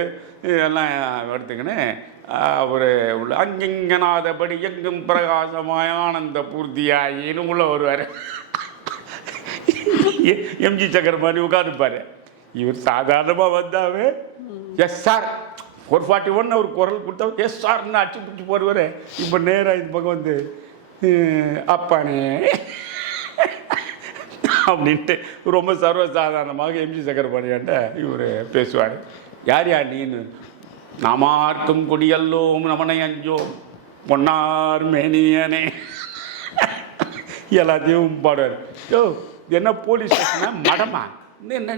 இதெல்லாம் எடுத்துக்கின்னு அவர் உள்ள அங்கிங்கனாதபடி எங்கும் பிரகாசமாய ஆனந்த பூர்த்தியாயின்னு உள்ள வருவார். எம்ஜி சக்கரபாணி உட்காந்துப்பார். இவர் சாதாரணமாக வந்தாவே எஸ் சார் 441 ஒரு குரல் கொடுத்தா எஸ் சார்ன்னு அடிச்சு பிடிச்சி போடுவார். இப்போ நேராக இது பக்கம் வந்து அப்பானே அப்படின்ட்டு ரொம்ப சர்வசாதாரணமாக எம்ஜி சக்கரபாணியாண்ட இவர் பேசுவார். யார் நீன்னு, நாமார்க்கும் கொடியல்லோம் நமனை அஞ்சோம் பொன்னார் மேனியனே எல்லாத்தையும் பாடுவார். யோ என்ன போலீஸ் ஸ்டேஷனா மடமா என்ன,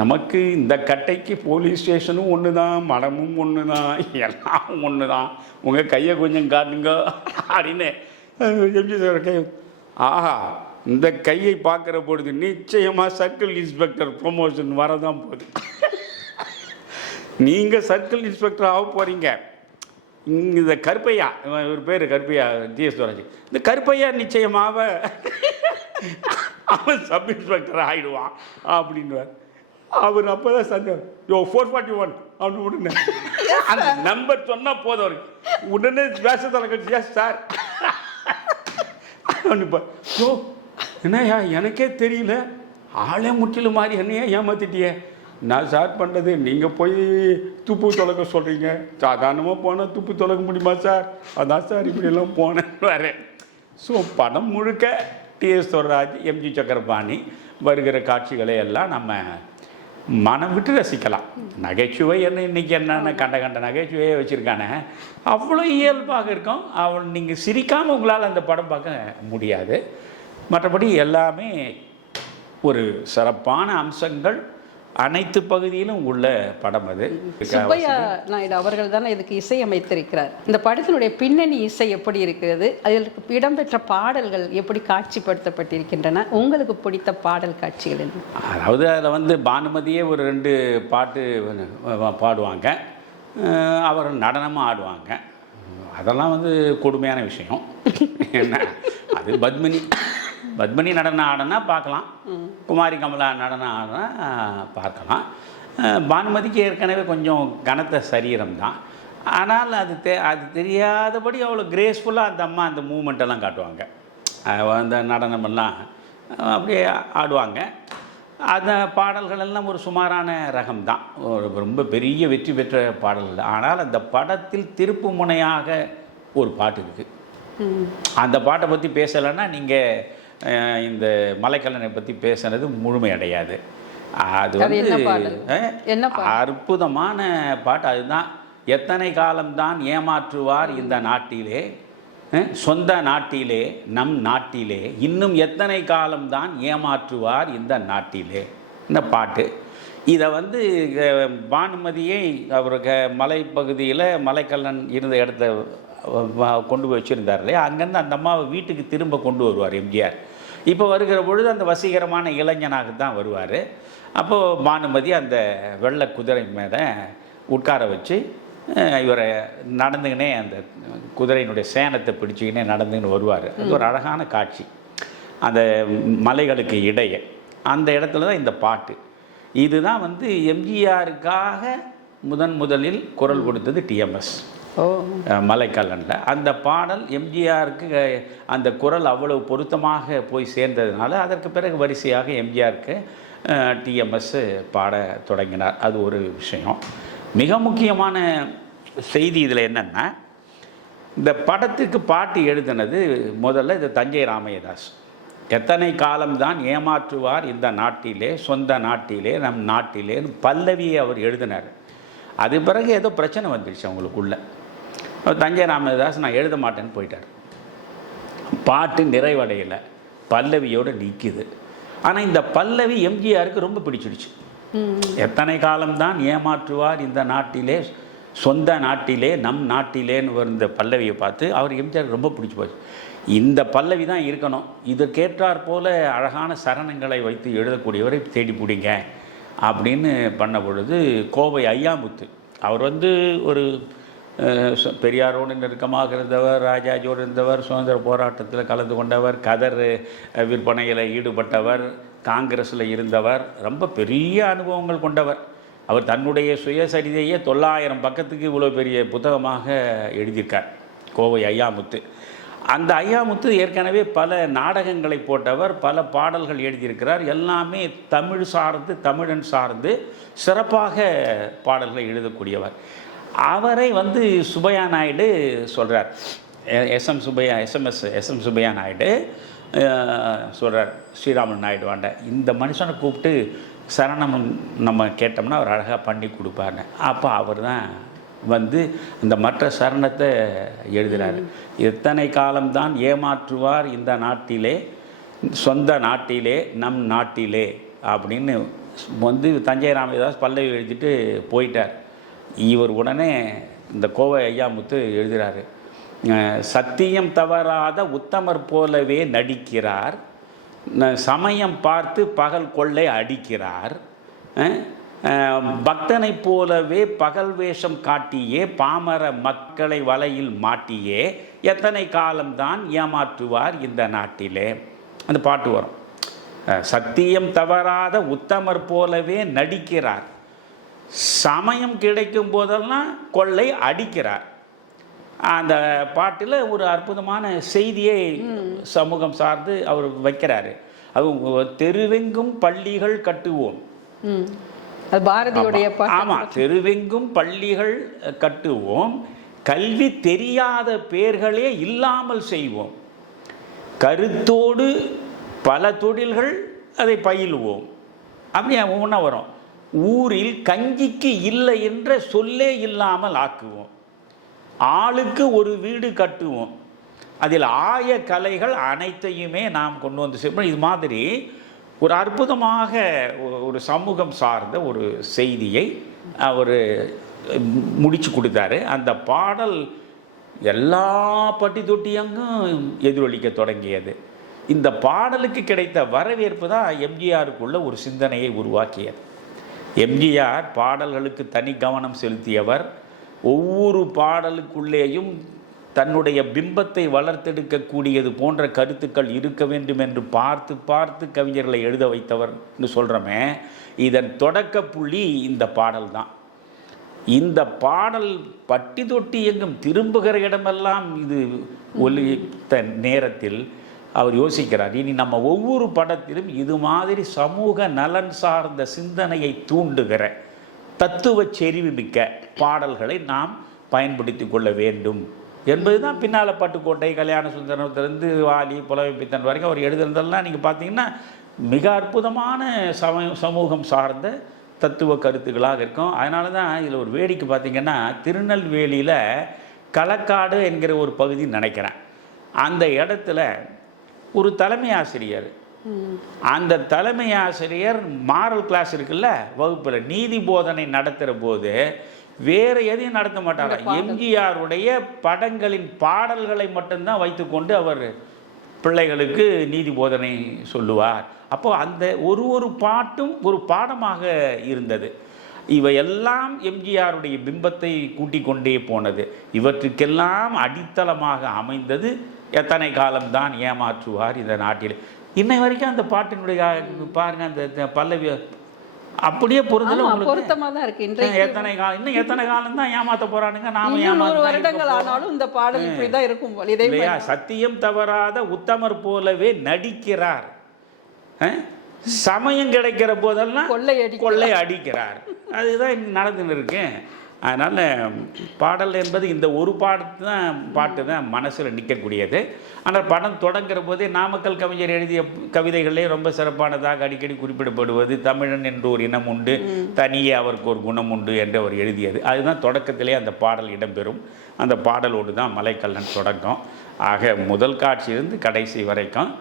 நமக்கு இந்த கட்டைக்கு போலீஸ் ஸ்டேஷனும் ஒன்று தான், மடமும் ஒன்று தான், எல்லாம் ஒன்று தான், உங்கள் கையை கொஞ்சம் காட்டுங்க அப்படின்னு எம்ஜி கை. ஆஹா, இந்த கையை பார்க்குற பொழுது நிச்சயமாக சர்க்கிள் இன்ஸ்பெக்டர் ப்ரொமோஷன் வரதான் போகுது. நீங்கள் சர்க்கிள் இன்ஸ்பெக்டர் ஆக போகிறீங்க. இந்த கருப்பையா, ஒரு பேர் கருப்பையா, டிஎஸ் துரைராஜ், இந்த கருப்பையா நிச்சயமாக அவன் சப் இன்ஸ்பெக்டர் ஆகிடுவான் அப்படின்வார். அவர் அப்போ தான் சந்தேகம், யோ 441 அப்படின்னு உடனே அந்த நம்பர் சொன்னால் போதும் அவருக்கு உடனே பேசத்தில் கட்சி எஸ் சார் அப்படிப்பா. யோ என்னையா எனக்கே தெரியல, ஆளே முற்றிலும் மாதிரி என்னையா ஏமாத்திட்டியே. நான் ஸ்டார்ட் பண்ணுறது, நீங்கள் போய் துப்பு தொலைக்க சொல்கிறீங்க, சாதாரணமாக போனால் துப்பு தொலைக்க முடியுமா சார், அதான் சார் இப்படியெல்லாம் போனேன் வரேன். ஸோ படம் முழுக்க டிஎஸ் துரைராஜ் எம்ஜி சக்கரபாணி வருகிற காட்சிகளை எல்லாம் நம்ம மனம் விட்டு ரசிக்கலாம். நகைச்சுவை என்ன இன்றைக்கி என்னென்ன கண்ட நகைச்சுவையே வச்சுருக்கானே, அவ்வளோ இயல்பாக இருக்கும். அவள் நீங்கள் சிரிக்காமல் உங்களால் அந்த படம் பார்க்க முடியாது. மற்றபடி எல்லாமே ஒரு சிறப்பான அம்சங்கள் அனைத்து பகுதியிலும் உள்ள படம் அது. சுப்பையா நாயுடு அவர்கள் தானே இதுக்கு இசையமைத்திருக்கிறார். இந்த படத்தினுடைய பின்னணி இசை எப்படி இருக்கிறது, அதில் இடம்பெற்ற பாடல்கள் எப்படி காட்சிப்படுத்தப்பட்டிருக்கின்றன, உங்களுக்கு பிடித்த பாடல் காட்சிகள் என்ன? அதாவது அதில் வந்து பானுமதியே ஒரு 2 பாட்டு பாடுவாங்க, அவர் நடனமும் ஆடுவாங்க. அதெல்லாம் வந்து கொடுமையான விஷயம். என்ன அது பத்மினி நடனம் ஆடினா பார்க்கலாம், குமாரி கமலா நடனம் ஆடினா பார்க்கலாம். பானுமதிக்கு ஏற்கனவே கொஞ்சம் கனத்த சரீரம் தான். ஆனால் அது தெரியாதபடி அவ்வளோ கிரேஸ்ஃபுல்லாக அந்த அம்மா அந்த மூமெண்ட்டெல்லாம் காட்டுவாங்க. அந்த நடனமெல்லாம் அப்படியே ஆடுவாங்க. அந்த பாடல்கள் எல்லாம் ஒரு சுமாரான ரகம் தான், ரொம்ப பெரிய வெற்றி பெற்ற பாடல்கள். ஆனால் அந்த படத்தில் திருப்பு முனையாக ஒரு பாட்டு இருக்குது. அந்த பாட்டை பற்றி பேசலைன்னா நீங்கள் இந்த மலைக்கல்லனை பற்றி பேசுனது முழுமையடையாது. அது வந்து அற்புதமான பாட்டு. அதுதான், எத்தனை காலம்தான் ஏமாற்றுவார் இந்த நாட்டிலே, சொந்த நாட்டிலே நம் நாட்டிலே, இன்னும் எத்தனை காலம்தான் ஏமாற்றுவார் இந்த நாட்டிலே இந்த பாட்டு. இதை வந்து பானுமதியை அவருக்கு மலைப்பகுதியில் மலைக்கல்லன் இருந்த இடத்த கொண்டு போய் வச்சுருந்தார் இல்லையா, அங்கேருந்து அந்த அம்மாவை வீட்டுக்கு திரும்ப கொண்டு வருவார் எம்ஜிஆர். இப்போ வருகிற பொழுது அந்த வசீகரமான இளைஞனாக தான் வருவார். அப்போது பானுமதி அந்த வெள்ளை குதிரை மேலே உட்கார வச்சு இவரை நடந்துக்கினே அந்த குதிரையினுடைய சேனத்தை பிடிச்சிக்கினே நடந்துக்கின்னு வருவார். அது ஒரு அழகான காட்சி. அந்த மலைகளுக்கு இடையே அந்த இடத்துல தான் இந்த பாட்டு. இதுதான் வந்து எம்ஜிஆருக்காக முதலில் குரல் கொடுத்தது டிஎம்எஸ் ஓ மலைக்கல்லனில். அந்த பாடல் எம்ஜிஆருக்கு அந்த குரல் அவ்வளவு பொருத்தமாக போய் சேர்ந்ததுனால அதற்கு பிறகு வரிசையாக எம்ஜிஆருக்கு டிஎம்எஸ் பாட தொடங்கினார். அது ஒரு விஷயம். மிக முக்கியமான செய்தி இதில் என்னென்னா, இந்த படத்துக்கு பாட்டு எழுதினது முதல்ல இது தஞ்சை ராமையதாஸ். எத்தனை காலம்தான் ஏமாற்றுவார் இந்த நாட்டிலே, சொந்த நாட்டிலே, நம் நாட்டிலேன்னு பல்லவியை அவர் எழுதினார். அது பிறகு ஏதோ பிரச்சனை வந்துடுச்சு அவங்களுக்குள்ள. தஞ்சை ராமதாஸ் நான் எழுத மாட்டேன்னு போயிட்டார். பாட்டு நிறைவடையலை, பல்லவியோடு நிற்கிது. ஆனால் இந்த பல்லவி எம்ஜிஆருக்கு ரொம்ப பிடிச்சிடுச்சு. எத்தனை காலம்தான் ஏமாற்றுவார் இந்த நாட்டிலே, சொந்த நாட்டிலே, நம் நாட்டிலேன்னு வந்த பல்லவியை பார்த்து அவர் எம்ஜிஆருக்கு ரொம்ப பிடிச்சி போச்சு. இந்த பல்லவி தான் இருக்கணும், இதற்கேற்றாற் போல அழகான சரணங்களை வைத்து எழுதக்கூடியவரை தேடி பிடிங்க அப்படின்னு பண்ண பொழுது கோவை ஐயாமுத்து அவர் ஒரு பெரியாரோடு நெருக்கமாக இருந்தவர், ராஜாஜியோடு இருந்தவர், சுதந்திர போராட்டத்தில் கலந்து கொண்டவர், கதர் விற்பனையில் ஈடுபட்டவர், காங்கிரஸில் இருந்தவர், ரொம்ப பெரிய அனுபவங்கள் கொண்டவர். அவர் தன்னுடைய சுயசரிதையே 900 பக்கத்துக்கு இவ்வளோ பெரிய புத்தகமாக எழுதியிருக்கார் கோவை ஐயாமுத்து. அந்த ஐயாமுத்து ஏற்கனவே பல நாடகங்களை போட்டவர், பல பாடல்கள் எழுதியிருக்கிறார். எல்லாமே தமிழ் சார்ந்து, தமிழன் சார்ந்து சிறப்பாக பாடல்களை எழுதக்கூடியவர். அவரை சுப்பையா நாயுடு சொல்கிறார், எஸ்எம் சுப்பையா நாயுடு சொல்கிறார் ஸ்ரீராமன் நாயுடு வாண்ட, இந்த மனுஷனை கூப்பிட்டு சரணம் நம்ம கேட்டோம்னா அவர் அழகாக பண்ணி கொடுப்பாருன்னு. அப்போ அவர் தான் அந்த மற்ற சரணத்தை எழுதுகிறார். எத்தனை காலம்தான் ஏமாற்றுவார் இந்த நாட்டிலே, சொந்த நாட்டிலே, நம் நாட்டிலே அப்படின்னு தஞ்சை ராமதாஸ் பல்லவி எழுதிட்டு போயிட்டார். இவர் உடனே இந்த கோவை ஐயாமுத்து எழுதுகிறாரு, சத்தியம் தவறாத உத்தமர் போலவே நடிக்கிறார், சமயம் பார்த்து பகல் கொள்ளை அடிக்கிறார், பக்தனை போலவே பகல் வேஷம் காட்டியே பாமர மக்களை வலையில் மாட்டியே எத்தனை காலம்தான் ஏமாற்றுவார் இந்த நாட்டிலே. அந்த பாட்டு வரும். சத்தியம் தவறாத உத்தமர் போலவே நடிக்கிறார், சமயம் கிடைக்கும் போதெல்லாம் கொள்ளை அடிக்கிறார். அந்த பாட்டில் ஒரு அற்புதமான செய்தியை சமூகம் சார்ந்து அவர் வைக்கிறாரு. அது தெருவெங்கும் பள்ளிகள் கட்டுவோம், பாரதியுடைய ஆமாம், தெருவெங்கும் பள்ளிகள் கட்டுவோம், கல்வி தெரியாத பேர்களே இல்லாமல் செய்வோம், கருத்தோடு பல தொழில்கள் அதை பயிலுவோம். அப்படி ஒன்றா வரும். ஊரில் கஞ்சிக்கு இல்லை என்ற சொல்லே இல்லாமல் ஆக்குவோம், ஆளுக்கு ஒரு வீடு கட்டுவோம், அதில் ஆய கலைகள் அனைத்தையுமே நாம் கொண்டு வந்து செய்வோம். இது மாதிரி ஒரு அற்புதமாக ஒரு சமூகம் சார்ந்த ஒரு செய்தியை அவர் முடிச்சு கொடுத்தாரு. அந்த பாடல் எல்லா பட்டி தொட்டியங்கும் எதிரொலிக்க தொடங்கியது. இந்த பாடலுக்கு கிடைத்த வரவேற்பு தான் எம்ஜிஆருக்குள்ள ஒரு சிந்தனையை உருவாக்கியது. எம்ஜிஆர் பாடல்களுக்கு தனி கவனம் செலுத்தியவர். ஒவ்வொரு பாடலுக்குள்ளேயும் தன்னுடைய பிம்பத்தை வளர்த்தெடுக்கக்கூடியது போன்ற கருத்துக்கள் இருக்க வேண்டும் என்று பார்த்து பார்த்து கவிஞர்களை எழுத வைத்தவர் என்று சொல்கிறோமே, இதன் தொடக்க புள்ளி இந்த பாடல் தான். இந்த பாடல் பட்டி தொட்டி எங்கும் திரும்புகிற இடமெல்லாம் இது ஒலித்த நேரத்தில் அவர் யோசிக்கிறார், இனி நம்ம ஒவ்வொரு படத்திலும் இது மாதிரி சமூக நலன் சார்ந்த சிந்தனையை தூண்டுகிற தத்துவ செறிவு மிக்க பாடல்களை நாம் பயன்படுத்தி கொள்ள வேண்டும் என்பது தான். பின்னால் பட்டுக்கோட்டை, கல்யாண சுந்தரத்திலிருந்து வாலி, புலமை பித்தன் வரைக்கும் அவர் எழுதுறதெல்லாம் நீங்கள் பார்த்தீங்கன்னா மிக அற்புதமான சமூகம் சார்ந்த தத்துவ கருத்துக்களாக இருக்கும். அதனால தான் இதில் ஒரு வேடிக்கை பார்த்தீங்கன்னா, திருநெல்வேலியில் களக்காடு என்கிற ஒரு பகுதி நினைக்கிறேன், அந்த இடத்துல ஒரு தலைமை ஆசிரியர், அந்த தலைமை ஆசிரியர் மாரல் கிளாஸ் இருக்குல்ல வகுப்பில், நீதி போதனை நடத்துகிற போது வேறு எதையும் நடத்த மாட்டாங்க, எம்ஜிஆருடைய படங்களின் பாடல்களை மட்டும்தான் வைத்துக்கொண்டு அவர் பிள்ளைகளுக்கு நீதி போதனை சொல்லுவார். அப்போ அந்த ஒரு பாட்டும் ஒரு பாடமாக இருந்தது. இவையெல்லாம் எம்ஜிஆருடைய பிம்பத்தை கூட்டிக் கொண்டே போனது. இவற்றுக்கெல்லாம் அடித்தளமாக அமைந்தது எத்தனை காலம்தான் ஏமாற்றுவார் இந்த நாட்டில். இன்னை வரைக்கும் அந்த பாட்டினுடைய பாருங்கள், அந்த பல்லவி அப்படியே பொருந்தல உங்களுக்கு? பொருத்தமாக தான் இருக்கு. இன்றைக்கு எத்தனை காலம் இன்னும் எத்தனை காலம் தான் ஏமாத்த போறானுங்க? நாம 100 வருடங்கள் ஆனாலும் இந்த பாடல் இப்படிதான் இருக்கும் போல. இதே இல்லையா? சத்தியம் தவறாத உத்தமர் போலவே நடிக்கிறார், சமயம் கிடைக்கிற போதெல்லாம் கொள்ளை அடிக்கிறார். அதுதான் நடந்துன்னு இருக்கு. அதனால் பாடல் என்பது இந்த ஒரு பாட்டு தான் மனசில் நிற்கக்கூடியது. ஆனால் படம் தொடங்குற போதே நாமக்கல் கவிஞர் எழுதிய கவிதைகளே ரொம்ப சிறப்பானதாக அடிக்கடி குறிப்பிடப்படுவது தமிழன் என்று ஒரு இனம் உண்டு, தனியே அவருக்கு ஒரு குணம் உண்டு என்று அவர் எழுதியது. அதுதான் தொடக்கத்திலே அந்த பாடல் இடம்பெறும். அந்த பாடலோடு தான் மலைக்கல்லன் தொடக்கம். ஆக முதல் காட்சியிலிருந்து கடைசி வரைக்கும்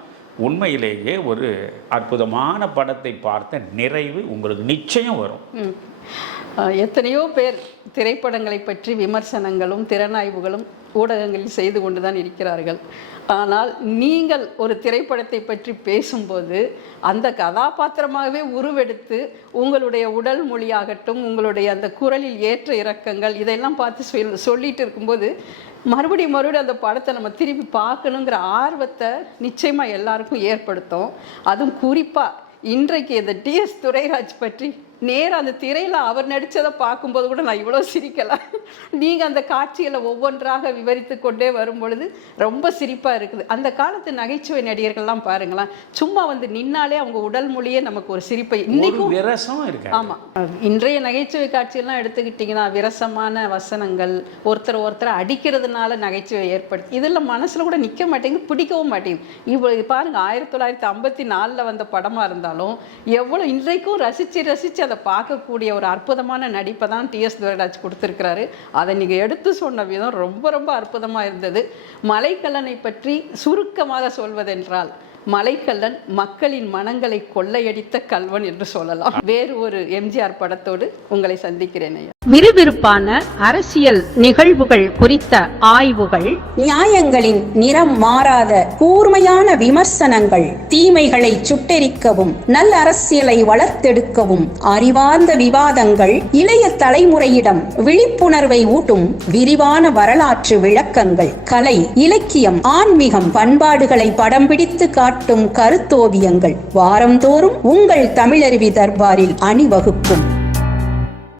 உண்மையிலேயே ஒரு அற்புதமான படத்தை பார்த்த நிறைவு உங்களுக்கு நிச்சயம் வரும். எத்தனையோ பேர் திரைப்படங்களை பற்றி விமர்சனங்களும் திறனாய்வுகளும் ஊடகங்களில் செய்து கொண்டு தான் இருக்கிறார்கள். ஆனால் நீங்கள் ஒரு திரைப்படத்தை பற்றி பேசும்போது அந்த கதாபாத்திரமாகவே உருவெடுத்து உங்களுடைய உடல் மொழியாகட்டும், உங்களுடைய அந்த குரலில் ஏற்ற இறக்கங்கள் இதையெல்லாம் பார்த்து சொல்லிட்டு இருக்கும்போது மறுபடியும் அந்த படத்தை நம்ம திரும்பி பார்க்கணுங்கிற ஆர்வத்தை நிச்சயமாக எல்லாருக்கும் ஏற்படுத்தும். அதுவும் குறிப்பாக இன்றைக்கு இந்த டிஎஸ் துரைராஜ் பற்றி நேராக அந்த திரையில் அவர் நடித்ததை பார்க்கும்போது கூட நான் இவ்வளோ சிரிக்கலாம். நீங்கள் அந்த காட்சிகளை ஒவ்வொன்றாக விவரித்து கொண்டே வரும் பொழுது ரொம்ப சிரிப்பாக இருக்குது. அந்த காலத்து நகைச்சுவை நடிகர்கள்லாம் பாருங்களேன், சும்மா நின்னாலே அவங்க உடல் மொழியே நமக்கு ஒரு சிரிப்பை இன்னைக்கும் விரசம் இருக்கு. ஆமாம், இன்றைய நகைச்சுவை காட்சியெல்லாம் எடுத்துக்கிட்டிங்கன்னா விரசமான வசனங்கள், ஒருத்தர் அடிக்கிறதுனால நகைச்சுவை ஏற்படுத்தி இதெல்லாம் மனசில் கூட நிற்க மாட்டேங்குது, பிடிக்கவும் மாட்டேங்குது. இப்போ பாருங்கள், 1954 வந்த படமாக இருந்தாலும் எவ்வளோ இன்றைக்கும் ரசித்து அதை பார்க்கக்கூடிய ஒரு அற்புதமான நடிப்பை தான் டிஎஸ் துரைராஜ் கொடுத்துருக்கிறாரு. அதை நீங்கள் எடுத்து சொன்ன விதம் ரொம்ப ரொம்ப அற்புதமாக இருந்தது. மலைக்கல்லனை பற்றி சுருக்கமாக சொல்வதென்றால், மலைக்கல்லன் மக்களின் மனங்களை கொள்ளையடித்த கல்வன் என்று சொல்லலாம். வேறு ஒரு எம்ஜிஆர் படத்தோடு உங்களை சந்திக்கிறேன். விறுவிறுப்பான அரசியல் நிகழ்வுகள் குறித்த ஆய்வுகள், நியாயங்களின் நிறம் மாறாத கூர்மையான விமர்சனங்கள், தீமைகளை சுட்டெரிக்கவும் நல்ல அரசியலை வளர்த்தெடுக்கவும் அறிவார்ந்த விவாதங்கள், இளைய தலைமுறையிடம் விழிப்புணர்வை ஊட்டும் விரிவான வரலாற்று விளக்கங்கள், கலை, இலக்கியம், ஆன்மீகம், பண்பாடுகளை படம் பிடித்து காட்டும் கருத்தோவியங்கள் வாரந்தோறும் உங்கள் தமிழருவி தர்பாரில் அணிவகுக்கும்.